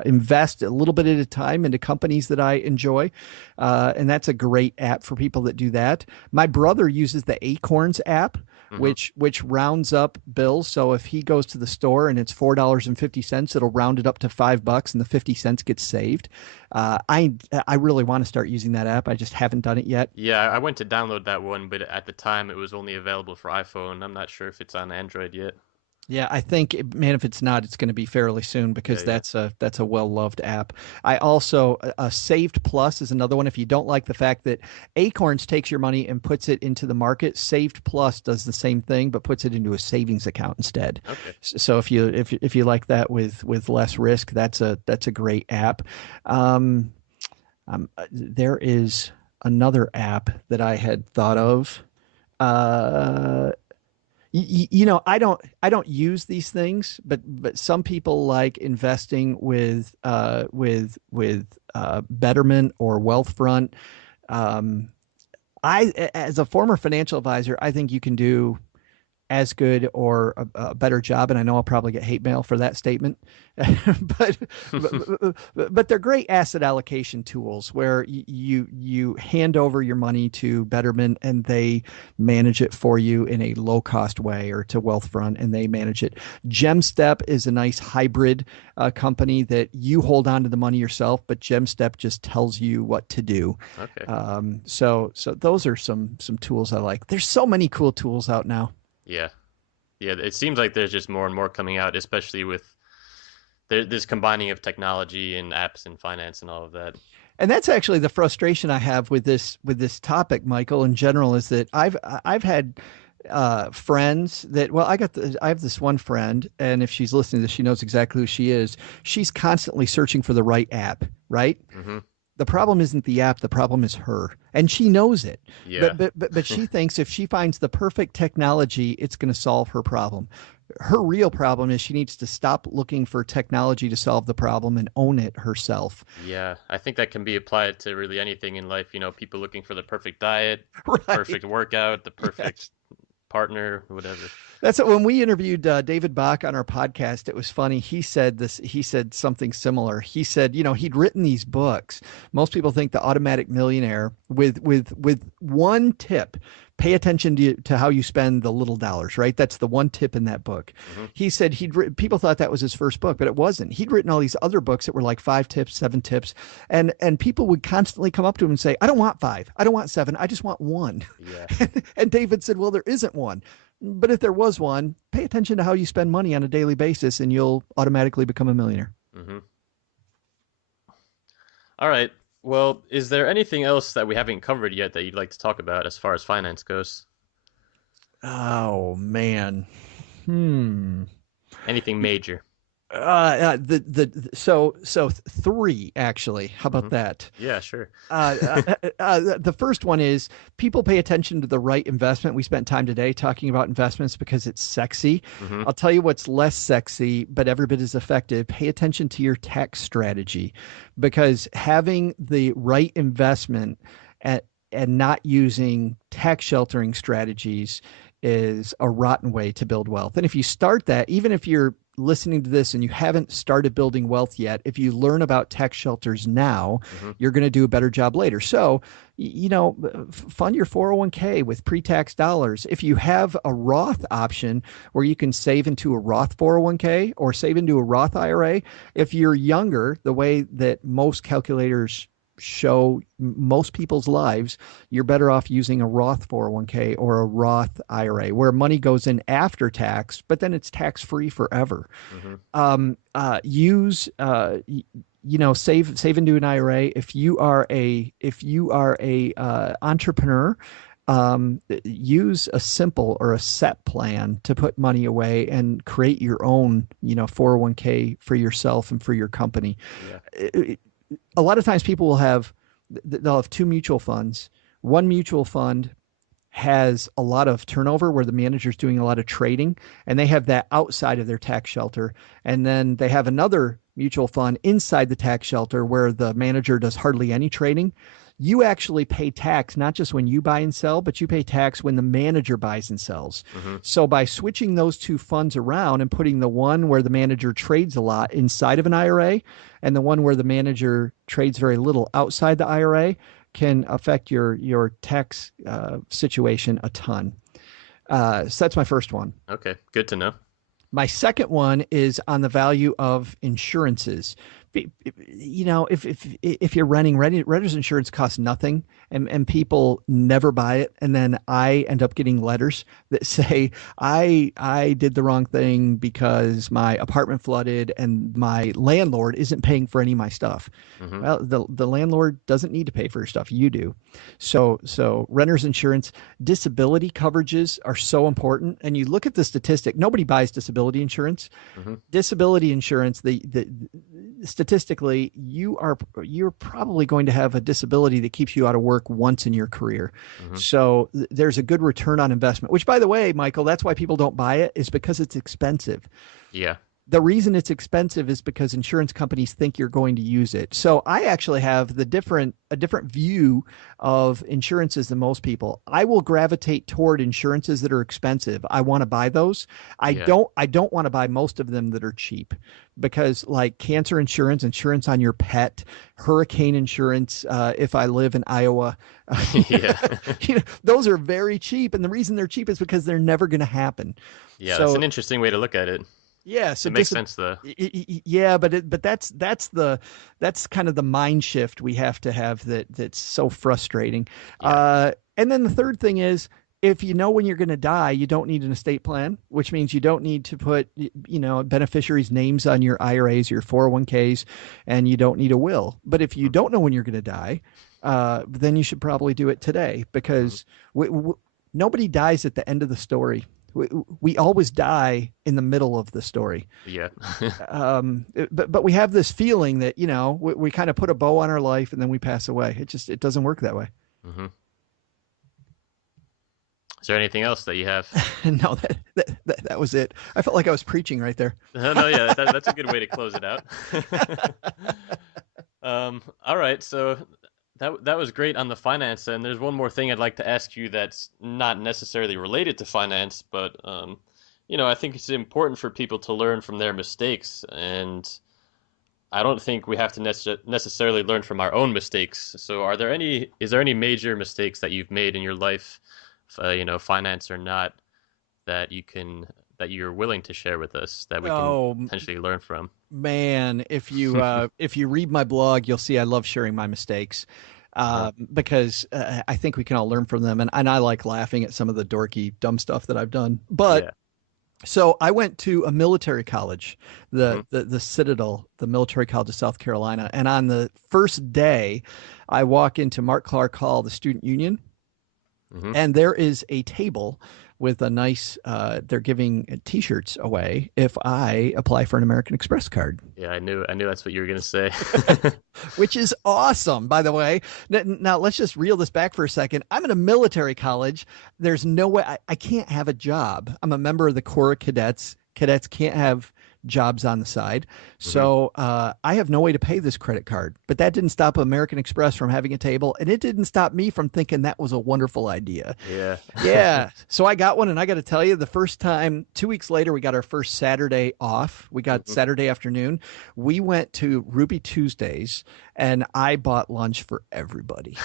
invest a little bit at a time into companies that I enjoy, and that's a great app for people that do that. My brother uses the Acorns app, Hmm. which rounds up bills. So if he goes to the store and it's $4.50, it'll round it up to $5, and the 50 cents gets saved. I really want to start using that app. I just haven't done it yet. Yeah, I went to download that one, but at the time it was only available for iPhone. I'm not sure if it's on Android yet. Yeah, I think, man, if it's not, it's going to be fairly soon Yeah, because yeah. that's a well loved app. I also Saved Plus is another one. If you don't like the fact that Acorns takes your money and puts it into the market, Saved Plus does the same thing but puts it into a savings account instead. Okay. So if you like that with less risk, that's a great app. Um, there is another app that I had thought of. Uh, I don't use these things, but some people like investing with Betterment or Wealthfront. Um, I as a former financial advisor, I think you can do as good or a better job. And I know I'll probably get hate mail for that statement, but, but they're great asset allocation tools where you hand over your money to Betterment and they manage it for you in a low cost way, or to Wealthfront and they manage it. GemStep is a nice hybrid company that you hold on to the money yourself, but GemStep just tells you what to do. Okay. So those are some tools I like. There's so many cool tools out now. Yeah. Yeah, it seems like there's just more and more coming out, especially with this combining of technology and apps and finance and all of that. And that's actually the frustration I have with this topic, Michael, in general, is that I've had friends that, well, I have this one friend, and if she's listening to this, she knows exactly who she is. She's constantly searching for the right app, right? Hmm. The problem isn't the app, the problem is her, and she knows it. Yeah. But she thinks if she finds the perfect technology, it's going to solve her problem. Her real problem is she needs to stop looking for technology to solve the problem and own it herself. Yeah, I think that can be applied to really anything in life. People looking for the perfect diet, the Right. perfect workout, the Yes. perfect partner, whatever. That's it. When we interviewed David Bach on our podcast, it was funny. He said this. He said something similar. He said, he'd written these books. Most people think The Automatic Millionaire with one tip. pay attention to how you spend the little dollars, right? That's the one tip in that book. Hmm. He said people thought that was his first book, but it wasn't. He'd written all these other books that were like 5 tips, 7 tips, and people would constantly come up to him and say, "I don't want 5, I don't want 7, I just want one." Yeah. And David said, "Well, there isn't one. But if there was one, pay attention to how you spend money on a daily basis, and you'll automatically become a millionaire." Hmm. All right. Well, is there anything else that we haven't covered yet that you'd like to talk about as far as finance goes? Oh man. Hmm. Anything major? So three actually. How about Hmm. that? Yeah, sure. The first one is people pay attention to the right investment. We spent time today talking about investments because it's sexy. Hmm. I'll tell you what's less sexy, but every bit as effective. Pay attention to your tax strategy, because having the right investment at, and not using tax sheltering strategies is a rotten way to build wealth. And if you start that, even if you're listening to this and you haven't started building wealth yet, if you learn about tax shelters now, Hmm. you're going to do a better job later. So, fund your 401k with pre-tax dollars. If you have a Roth option where you can save into a Roth 401k or save into a Roth IRA, if you're younger, the way that most calculators show most people's lives, you're better off using a Roth 401k or a Roth IRA where money goes in after tax, but then it's tax free forever. Hmm. Use save into an IRA. If you are a entrepreneur, use a simple or a set plan to put money away and create your own 401k for yourself and for your company. Yeah. A lot of times people they'll have two mutual funds. One mutual fund has a lot of turnover where the manager's doing a lot of trading, and they have that outside of their tax shelter. And then they have another mutual fund inside the tax shelter where the manager does hardly any trading. You actually pay tax not just when you buy and sell, but you pay tax when the manager buys and sells. Hmm. So by switching those two funds around and putting the one where the manager trades a lot inside of an IRA and the one where the manager trades very little outside the IRA can affect your tax situation a ton. So that's my first one. Okay. Good to know. My second one is on the value of insurances. If you're renter's insurance costs nothing, and people never buy it, and then I end up getting letters that say I did the wrong thing because my apartment flooded and my landlord isn't paying for any of my stuff. Hmm. Well, the landlord doesn't need to pay for your stuff. You do. So renter's insurance, disability coverages are so important. And you look at the statistic, nobody buys disability insurance. Hmm. Disability insurance, the statistically, you're probably going to have a disability that keeps you out of work once in your career. Hmm. So there's a good return on investment, which by the way, Michael, that's why people don't buy it, is because it's expensive. Yeah. The reason it's expensive is because insurance companies think you're going to use it. So I actually have a different view of insurances than most people. I will gravitate toward insurances that are expensive. I want to buy those. Yeah. I don't want to buy most of them that are cheap, because like cancer insurance, insurance on your pet, hurricane insurance, if I live in Iowa, Yeah. those are very cheap. And the reason they're cheap is because they're never going to happen. Yeah, that's So an interesting way to look at it. yeah, It makes sense though. yeah, but that's kind of the mind shift we have to have, that's so frustrating. Yeah. And then the third thing is, if you know when you're going to die, you don't need an estate plan, which means you don't need to put beneficiaries' names on your IRAs, your 401ks, and you don't need a will. But if you don't know when you're going to die, then you should probably do it today, Mm-hmm. because nobody dies at the end of the story. We always die in the middle of the story. Yeah. But we have this feeling that we kind of put a bow on our life and then we pass away. It doesn't work that way. Hmm. Is there anything else that you have? No, that was it. I felt like I was preaching right there. No, yeah, that's a good way to close it out. All right, so that was great on the finance end. There's one more thing I'd like to ask you that's not necessarily related to finance, but I think it's important for people to learn from their mistakes, and I don't think we have to necessarily learn from our own mistakes. So, is there any major mistakes that you've made in your life finance or not, that you're willing to share with us that we can Oh potentially learn from. man, if you read my blog, you'll see I love sharing my mistakes. Uh-huh. Because I think we can all learn from them, and I like laughing at some of the dorky, dumb stuff that I've done. But Yeah. so I went to a military college, Hmm. the Citadel, the Military College of South Carolina. And on the first day, I walk into Mark Clark Hall, the student union, Hmm. and there is a table with a nice. They're giving T-shirts away if I apply for an American Express card, Yeah, I knew that's what you were gonna say. which is awesome, by the way. Now, let's just reel this back for a second. I'm in a military college. There's no way I can't have a job. I'm a member of the Corps of Cadets. Cadets can't have jobs on the side. Hmm. So I have no way to pay this credit card. But that didn't stop American Express from having a table. And it didn't stop me from thinking that was a wonderful idea. Yeah. Yeah. So I got one, and I got to tell you, the first time, 2 weeks later, we got our first Saturday off. We got Hmm. Saturday afternoon. We went to Ruby Tuesdays, and I bought lunch for everybody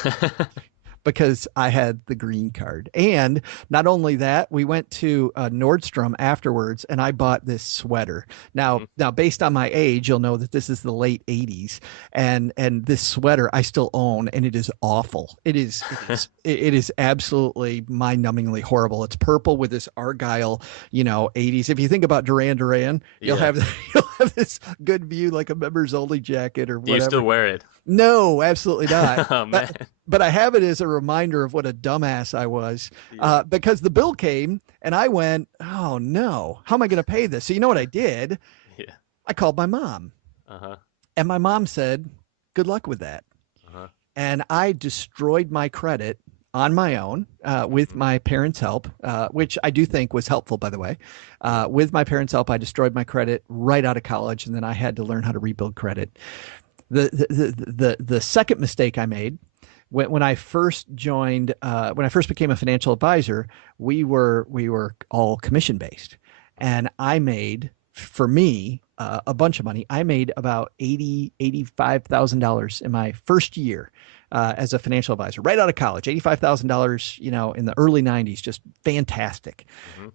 because I had the green card. And not only that, we went to Nordstrom afterwards, and I bought this sweater. Hmm. Now, based on my age, you'll know that this is the late '80s, and this sweater I still own, and it is awful. It is absolutely mind-numbingly horrible. It's purple with this argyle, '80s. If you think about Duran Duran, you'll Yeah. have you'll have this good view like a members only jacket or Do you still whatever. wear it? No, absolutely not. Oh man. But I have it as a reminder of what a dumbass I was, Yeah. because the bill came and I went, "Oh no, how am I going to pay this?" So you know what I did? Yeah. I called my mom, Uh-huh. and my mom said, "Good luck with that." Uh-huh. And I destroyed my credit on my own, with Hmm. my parents' help, which I do think was helpful, by the way. Yeah. With my parents' help, I destroyed my credit right out of college, and then I had to learn how to rebuild credit. The second mistake I made when I first joined, when I first became a financial advisor, we were all commission based, and I made, for me, a bunch of money. I made about $85,000 in my first year as a financial advisor, right out of college. $85,000, in the early '90s, just fantastic.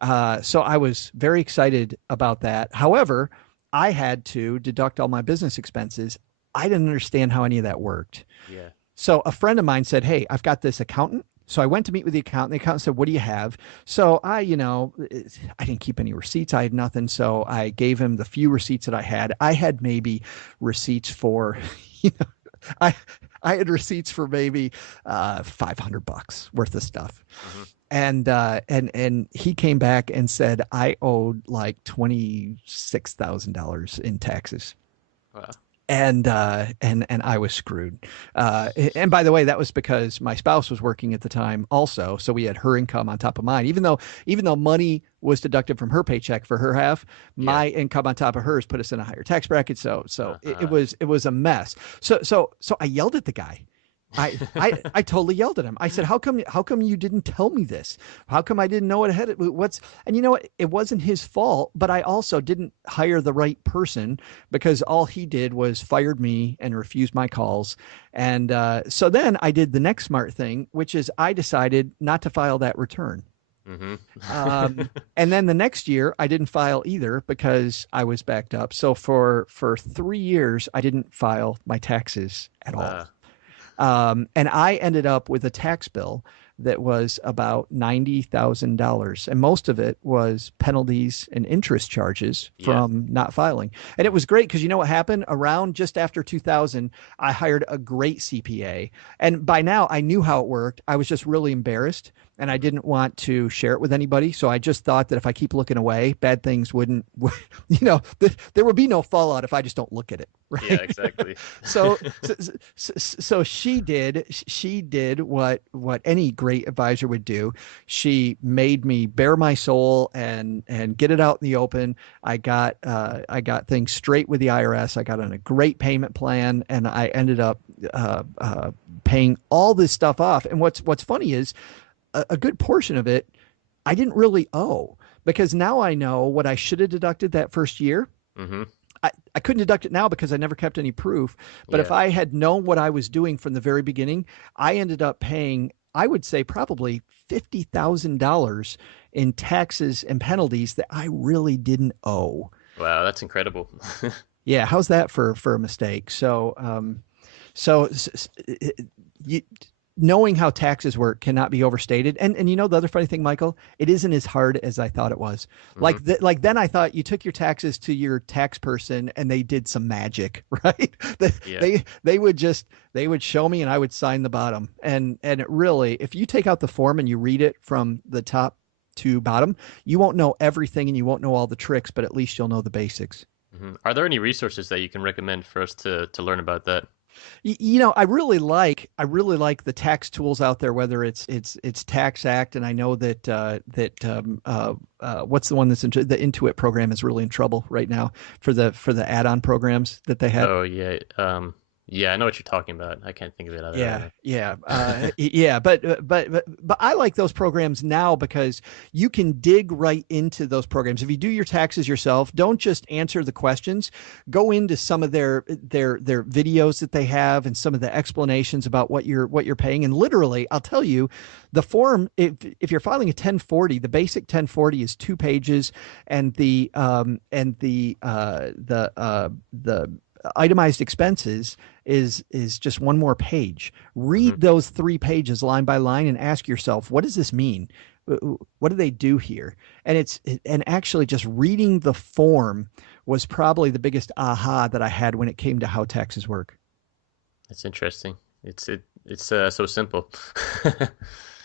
Hmm. So I was very excited about that. However, I had to deduct all my business expenses. I didn't understand how any of that worked. Yeah. So a friend of mine said, "Hey, I've got this accountant." So I went to meet with the accountant. The accountant said, "What do you have?" So I didn't keep any receipts. I had nothing. So I gave him the few receipts that I had. I had maybe receipts for, you know, I I had receipts for maybe $500 worth of stuff. Hmm. And he came back and said I owed like $26,000 in taxes, Wow. and I was screwed. And by the way, that was because my spouse was working at the time also, so we had her income on top of mine. Even though money was deducted from her paycheck for her half, Yeah. my income on top of hers put us in a higher tax bracket. So it Uh-huh. was a mess. So I yelled at the guy. I totally yelled at him. I said, "How come you didn't tell me this? How come I didn't know it ahead? What's?" And you know what? It wasn't his fault, but I also didn't hire the right person, because all he did was fired me and refused my calls. And so then I did the next smart thing, which is I decided not to file that return. Hmm. Um, and then the next year I didn't file either because I was backed up. So for 3 years I didn't file my taxes at all. Wow. And I ended up with a tax bill that was about $90,000. And most of it was penalties and interest charges Yeah. from not filing. And it was great because you know what happened? Around just after 2000, I hired a great CPA. And by now I knew how it worked. I was just really embarrassed, and I Hmm. didn't want to share it with anybody. So I just thought that if I keep looking away, bad things wouldn't, there would be no fallout if I just don't look at it. Yeah, Right. exactly. So she did what any great advisor would do. She made me bare my soul and get it out in the open. I got things straight with the IRS. I got on a great payment plan, and I ended up paying all this stuff off. And what's funny is a good portion of it I didn't really owe, because now I know what I should have deducted that first year. Hmm. I couldn't deduct it now because I never kept any proof. But if Yeah. I had known what I was doing from the very beginning, I ended up paying I would say probably $50,000 in taxes and penalties that I really didn't owe. Wow, that's incredible. Yeah, how's that for a mistake? So you, knowing how taxes work cannot be overstated. And you know the other funny thing, Michael, it isn't as hard as I thought it was. Hmm. Like then I thought you took your taxes to your tax person and they did some magic, right? Yeah. They would show me and I would sign the bottom. And it really, if you take out the form and you read it from the top to bottom, you won't know everything and you won't know all the tricks, but at least you'll know the basics. Are there any resources that you can recommend for us to learn about that? I really like the tax tools out there, whether it's Tax Act, and I know that what's the one that's into the Intuit program is really in trouble right now for the add-on programs that they had. Oh yeah. Yeah, I know what you're talking about. I can't think of it either right Yeah, now. yeah, yeah. But I like those programs now because you can dig right into those programs. If you do your taxes yourself, don't just answer the questions. Go into some of their videos that they have and some of the explanations about what you're paying. And literally, I'll tell you, the form if you're filing a 1040, the basic 1040 is 2 pages, and the itemized expenses is just one more page. Hmm. Read those 3 pages line by line and ask yourself, what does this mean? What do they do here? And actually just reading the form was probably the biggest aha that I had when it came to how taxes work. That's interesting. It's so simple.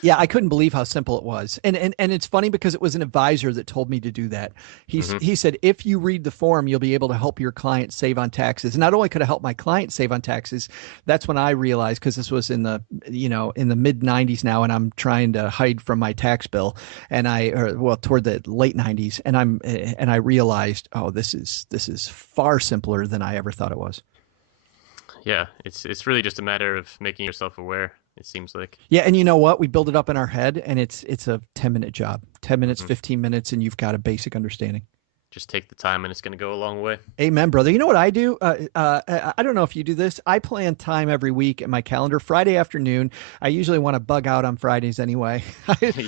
Yeah, I couldn't believe how simple it was. And it's funny because it was an advisor that told me to do that. Hmm. He said if you read the form, you'll be able to help your client save on taxes. And not only could I help my client save on taxes, that's when I realized, because this was in the mid 90s now, and I'm trying to hide from my tax bill, and toward the late 90s, and I realized, oh, this is far simpler than I ever thought it was. Yeah, it's really just a matter of making yourself aware, it seems like. Yeah, and you know what? We build it up in our head, and it's a 10-minute job. 10 minutes, Hmm. 15 minutes, and you've got a basic understanding. Just take the time and it's going to go a long way. Amen, brother. You know what I do? I don't know if you do this. I plan time every week in my calendar. Friday afternoon. I usually want to bug out on Fridays anyway.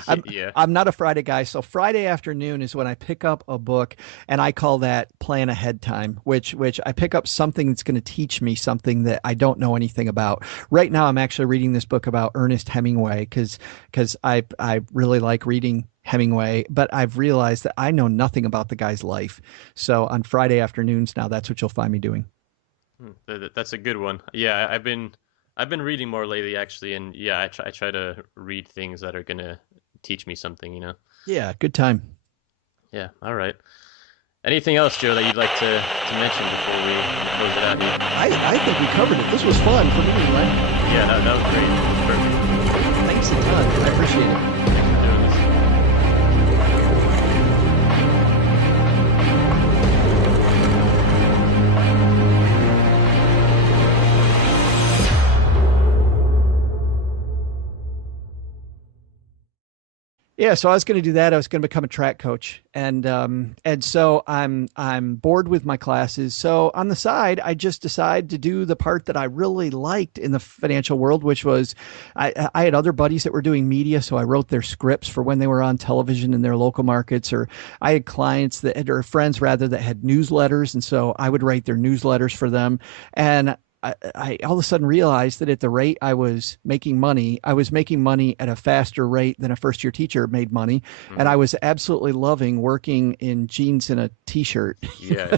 I'm Yeah. I'm not a Friday guy, so Friday afternoon is when I pick up a book, and I call that plan ahead time. Which I pick up something that's going to teach me something that I don't know anything about. Right now, I'm actually reading this book about Ernest Hemingway because I really like reading Hemingway, but I've realized that I know nothing about the guy's life. So on Friday afternoons now, that's what you'll find me doing. That's a good one. Yeah, I've been reading more lately actually, and yeah, I try to read things that are going to teach me something. Yeah, good time. Yeah, all right. Anything else, Joe, that you'd like to mention before we close it out here? I think we covered it. This was fun for me anyway. Yeah, that was great. That was perfect. Thanks a ton. I appreciate it. Thanks for doing this. Yeah, so I was going to do that. I was going to become a track coach, and so I'm bored with my classes. So on the side, I just decided to do the part that I really liked in the financial world, which was I had other buddies that were doing media, so I wrote their scripts for when they were on television in their local markets, or I had clients or friends rather that had newsletters, and so I would write their newsletters for them, and I all of a sudden realized that at the rate I was making money at a faster rate than a first year teacher made money. And Hmm. I was absolutely loving working in jeans and a t-shirt. Yeah,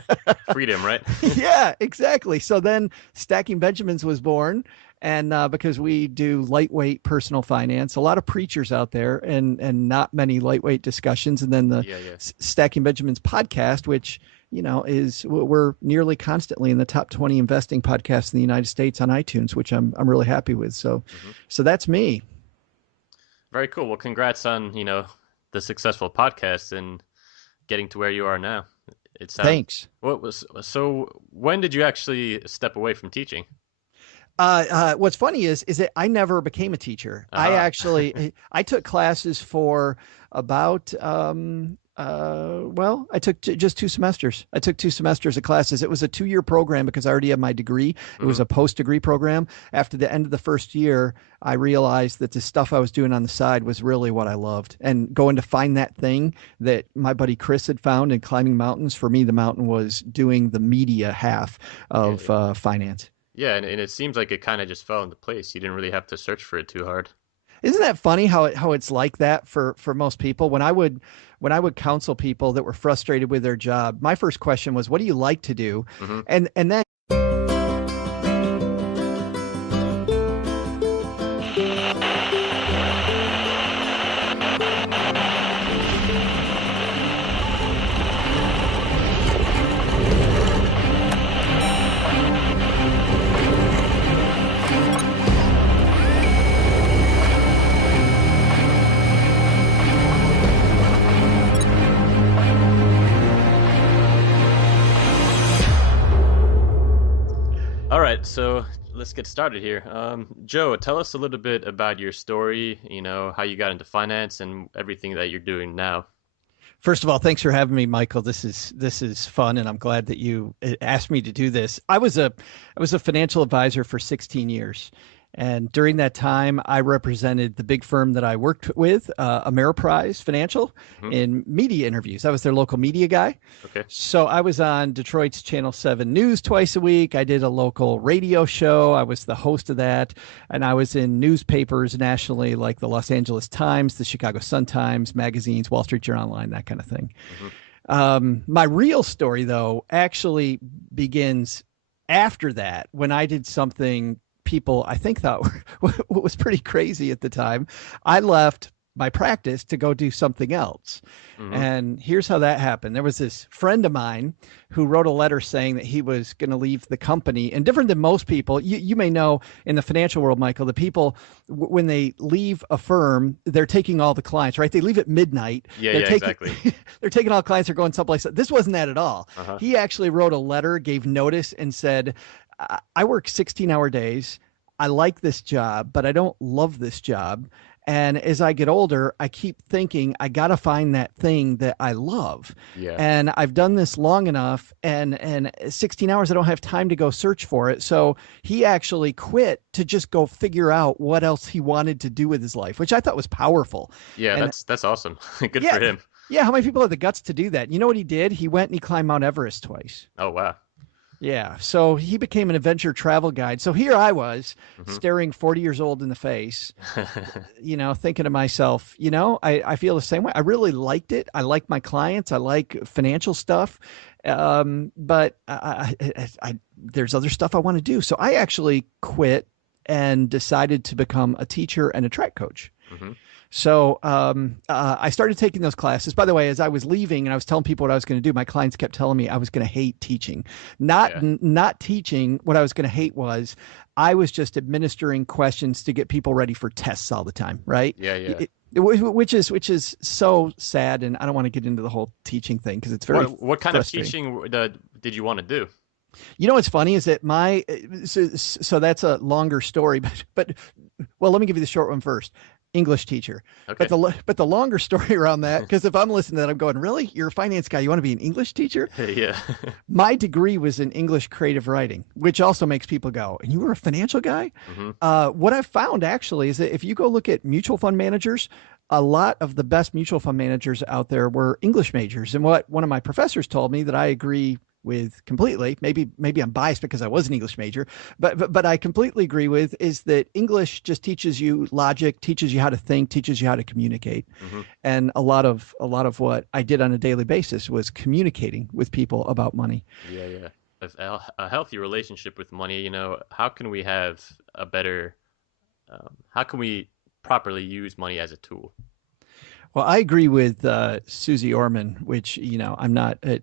freedom, right? Yeah, exactly. So then Stacking Benjamins was born. And because we do lightweight personal finance, a lot of preachers out there, and not many lightweight discussions. And then the Yeah, yeah. Stacking Benjamins podcast, which is we're nearly constantly in the top 20 investing podcasts in the United States on iTunes, which I'm really happy with. So Hmm. so that's me. Very cool. Well, congrats on the successful podcast and getting to where you are now. It sounds. Thanks. What was so? When did you actually step away from teaching? What's funny is that I never became a teacher. I Aha. actually I took classes for about Well, I took just 2 semesters. I took 2 semesters of classes. It was a 2-year program because I already had my degree. It was Hmm. a post-degree program. After the end of the first year, I realized that the stuff I was doing on the side was really what I loved. And going to find that thing that my buddy Chris had found in climbing mountains, for me, the mountain was doing the media half Yeah, of yeah. finance. Yeah, and it seems like it kind of just fell into place. You didn't really have to search for it too hard. Isn't that funny how it's like that for most people? When I would counsel people that were frustrated with their job, my first question was, "What do you like to do?" Hmm. And then All right, so let's get started here. Joe, tell us a little bit about your story, how you got into finance and everything that you're doing now. First of all, thanks for having me, Michael. This is fun, and I'm glad that you asked me to do this. I was a financial advisor for 16 years, and during that time, I represented the big firm that I worked with, Ameriprise Financial, Hmm. in media interviews. I was their local media guy. Okay. So I was on Detroit's Channel 7 News twice a week. I did a local radio show. I was the host of that. And I was in newspapers nationally like the Los Angeles Times, the Chicago Sun-Times, magazines, Wall Street Journal Online, that kind of thing. Hmm. My real story, though, actually begins after that when I did something people I think thought was pretty crazy at the time. I left my practice to go do something else. Hmm. And here's how that happened. There was this friend of mine who wrote a letter saying that he was going to leave the company. And different than most people, you may know in the financial world, Michael, the people, when they leave a firm, they're taking all the clients, right? They leave at midnight. Yeah, They're yeah, taking exactly. they're taking all the clients. They're going someplace. This wasn't that at all. Uh-huh. He actually wrote a letter, gave notice, and said, I work 16-hour days. I like this job, but I don't love this job. And as I get older, I keep thinking I got to find that thing that I love. Yeah. And I've done this long enough, and 16 hours, I don't have time to go search for it. So he actually quit to just go figure out what else he wanted to do with his life, which I thought was powerful. Yeah, And that's awesome. Good yeah, for him. yeah, how many people have the guts to do that? You know what he did? He went and he climbed Mount Everest twice. Oh, wow. Yeah. So he became an adventure travel guide. So here I was Hmm. staring 40 years old in the face, thinking to myself, I feel the same way. I really liked it. I like my clients. I like financial stuff. But there's other stuff I want to do. So I actually quit and decided to become a teacher and a track coach. Hmm. So I started taking those classes. By the way, as I was leaving and I was telling people what I was going to do, my clients kept telling me I was going to hate teaching. Yeah. Not teaching. What I was going to hate was I was just administering questions to get people ready for tests all the time, right? Yeah, yeah. Which is so sad, and I don't want to get into the whole teaching thing because it's very What kind of frustrating. teaching did you want to do? What's funny is that so that's a longer story, but well, let me give you the short one first. English teacher. But Okay. the longer story around that, because if I'm listening to that, I'm going, really? You're a finance guy. You want to be an English teacher? Yeah. My degree was in English creative writing, which also makes people go, and you were a financial guy? Hmm. What I've found actually is that if you go look at mutual fund managers, a lot of the best mutual fund managers out there were English majors. And what one of my professors told me that I agree with completely, maybe I'm biased because I was an English major, but I completely agree with, is that English just teaches you logic, teaches you how to think, teaches you how to communicate. Hmm. And a lot of what I did on a daily basis was communicating with people about money. Yeah, yeah. A healthy relationship with money, how can we have a better, how can we properly use money as a tool? Well, I agree with Susie Orman, which I'm not. I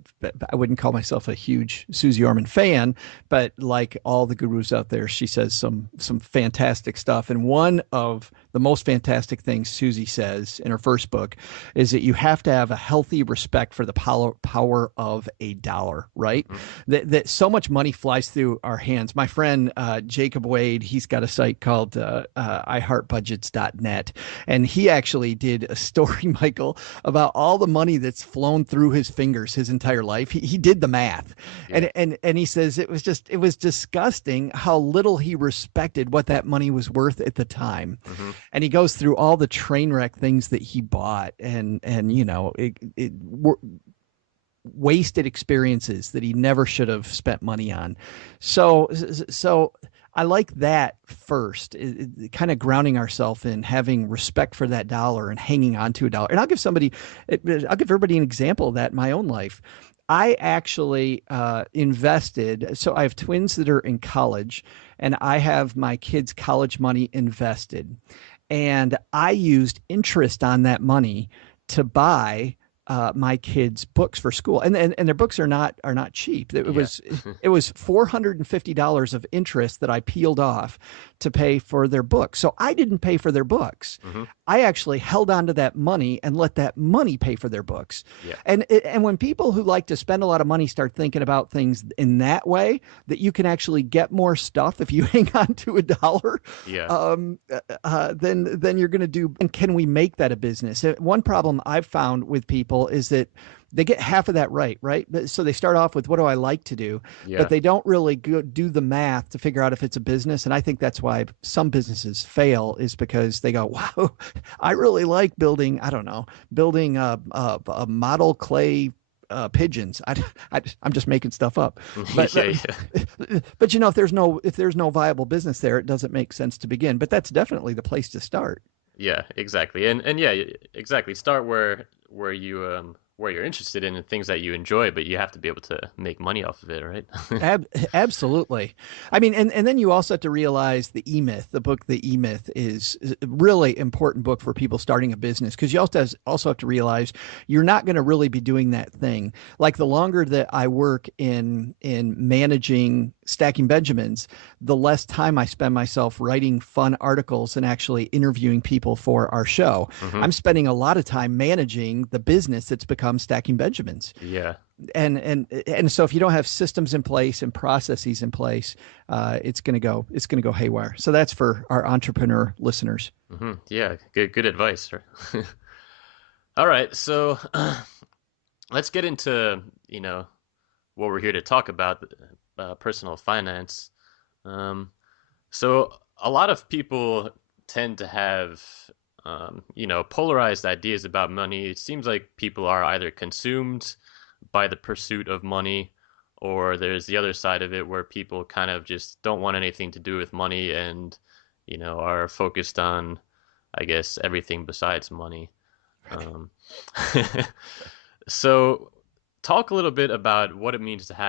wouldn't call myself a huge Susie Orman fan, but like all the gurus out there, she says some fantastic stuff. And one of the most fantastic things Susie says in her first book is that you have to have a healthy respect for the power of a dollar. Right? Hmm. That so much money flies through our hands. My friend Jacob Wade, he's got a site called iHeartBudgets.net, and he actually did a story telling Michael about all the money that's flown through his fingers his entire life. He did the math, Yeah. and he says it was disgusting how little he respected what that money was worth at the time. Hmm. And he goes through all the train wreck things that he bought, and wasted experiences that he never should have spent money on. So I like that first, kind of grounding ourselves in having respect for that dollar and hanging on to a dollar. And I'll give everybody an example of that in my own life. I actually invested. So I have twins that are in college, and I have my kids' college money invested. And I used interest on that money to buy my kids books for school, and their books are not cheap. Yeah. It was $450 of interest that I peeled off to pay for their books. So I didn't pay for their books. Hmm. I actually held on to that money and let that money pay for their books. Yeah. And when people who like to spend a lot of money start thinking about things in that way, that you can actually get more stuff if you hang on to a dollar, Yeah. then you're going to do. And can we make that a business? One problem I've found with people is that they get half of that right? So they start off with, what do I like to do? But Yeah. they don't really do the math to figure out if it's a business. And I think that's why some businesses fail, is because they go, wow, I really like building, I don't know, building a model clay pigeons. I'm just making stuff up, but Yeah. Yeah. but if there's no viable business there, it doesn't make sense to begin. But that's definitely the place to start. Yeah, exactly. And yeah, exactly. Start where you where you're interested in and things that you enjoy, but you have to be able to make money off of it, right? Absolutely. I mean, and then you also have to realize the E-Myth, the book, The E-Myth is a really important book for people starting a business, because you also have to realize you're not going to really be doing that thing. Like, the longer that I work in managing Stacking Benjamins, the less time I spend myself writing fun articles and actually interviewing people for our show. Hmm. I'm spending a lot of time managing the business that's become Stacking Benjamins. Yeah. And so if you don't have systems in place and processes in place, it's gonna go haywire. So that's for our entrepreneur listeners. Hmm. Yeah. Good advice. All right, so let's get into, what we're here to talk about, personal finance. Um, so a lot of people tend to have, polarized ideas about money. It seems like people are either consumed by the pursuit of money, or there's the other side of it where people kind of just don't want anything to do with money and, are focused on, I guess, everything besides money. Um, so talk a little bit about what it means to have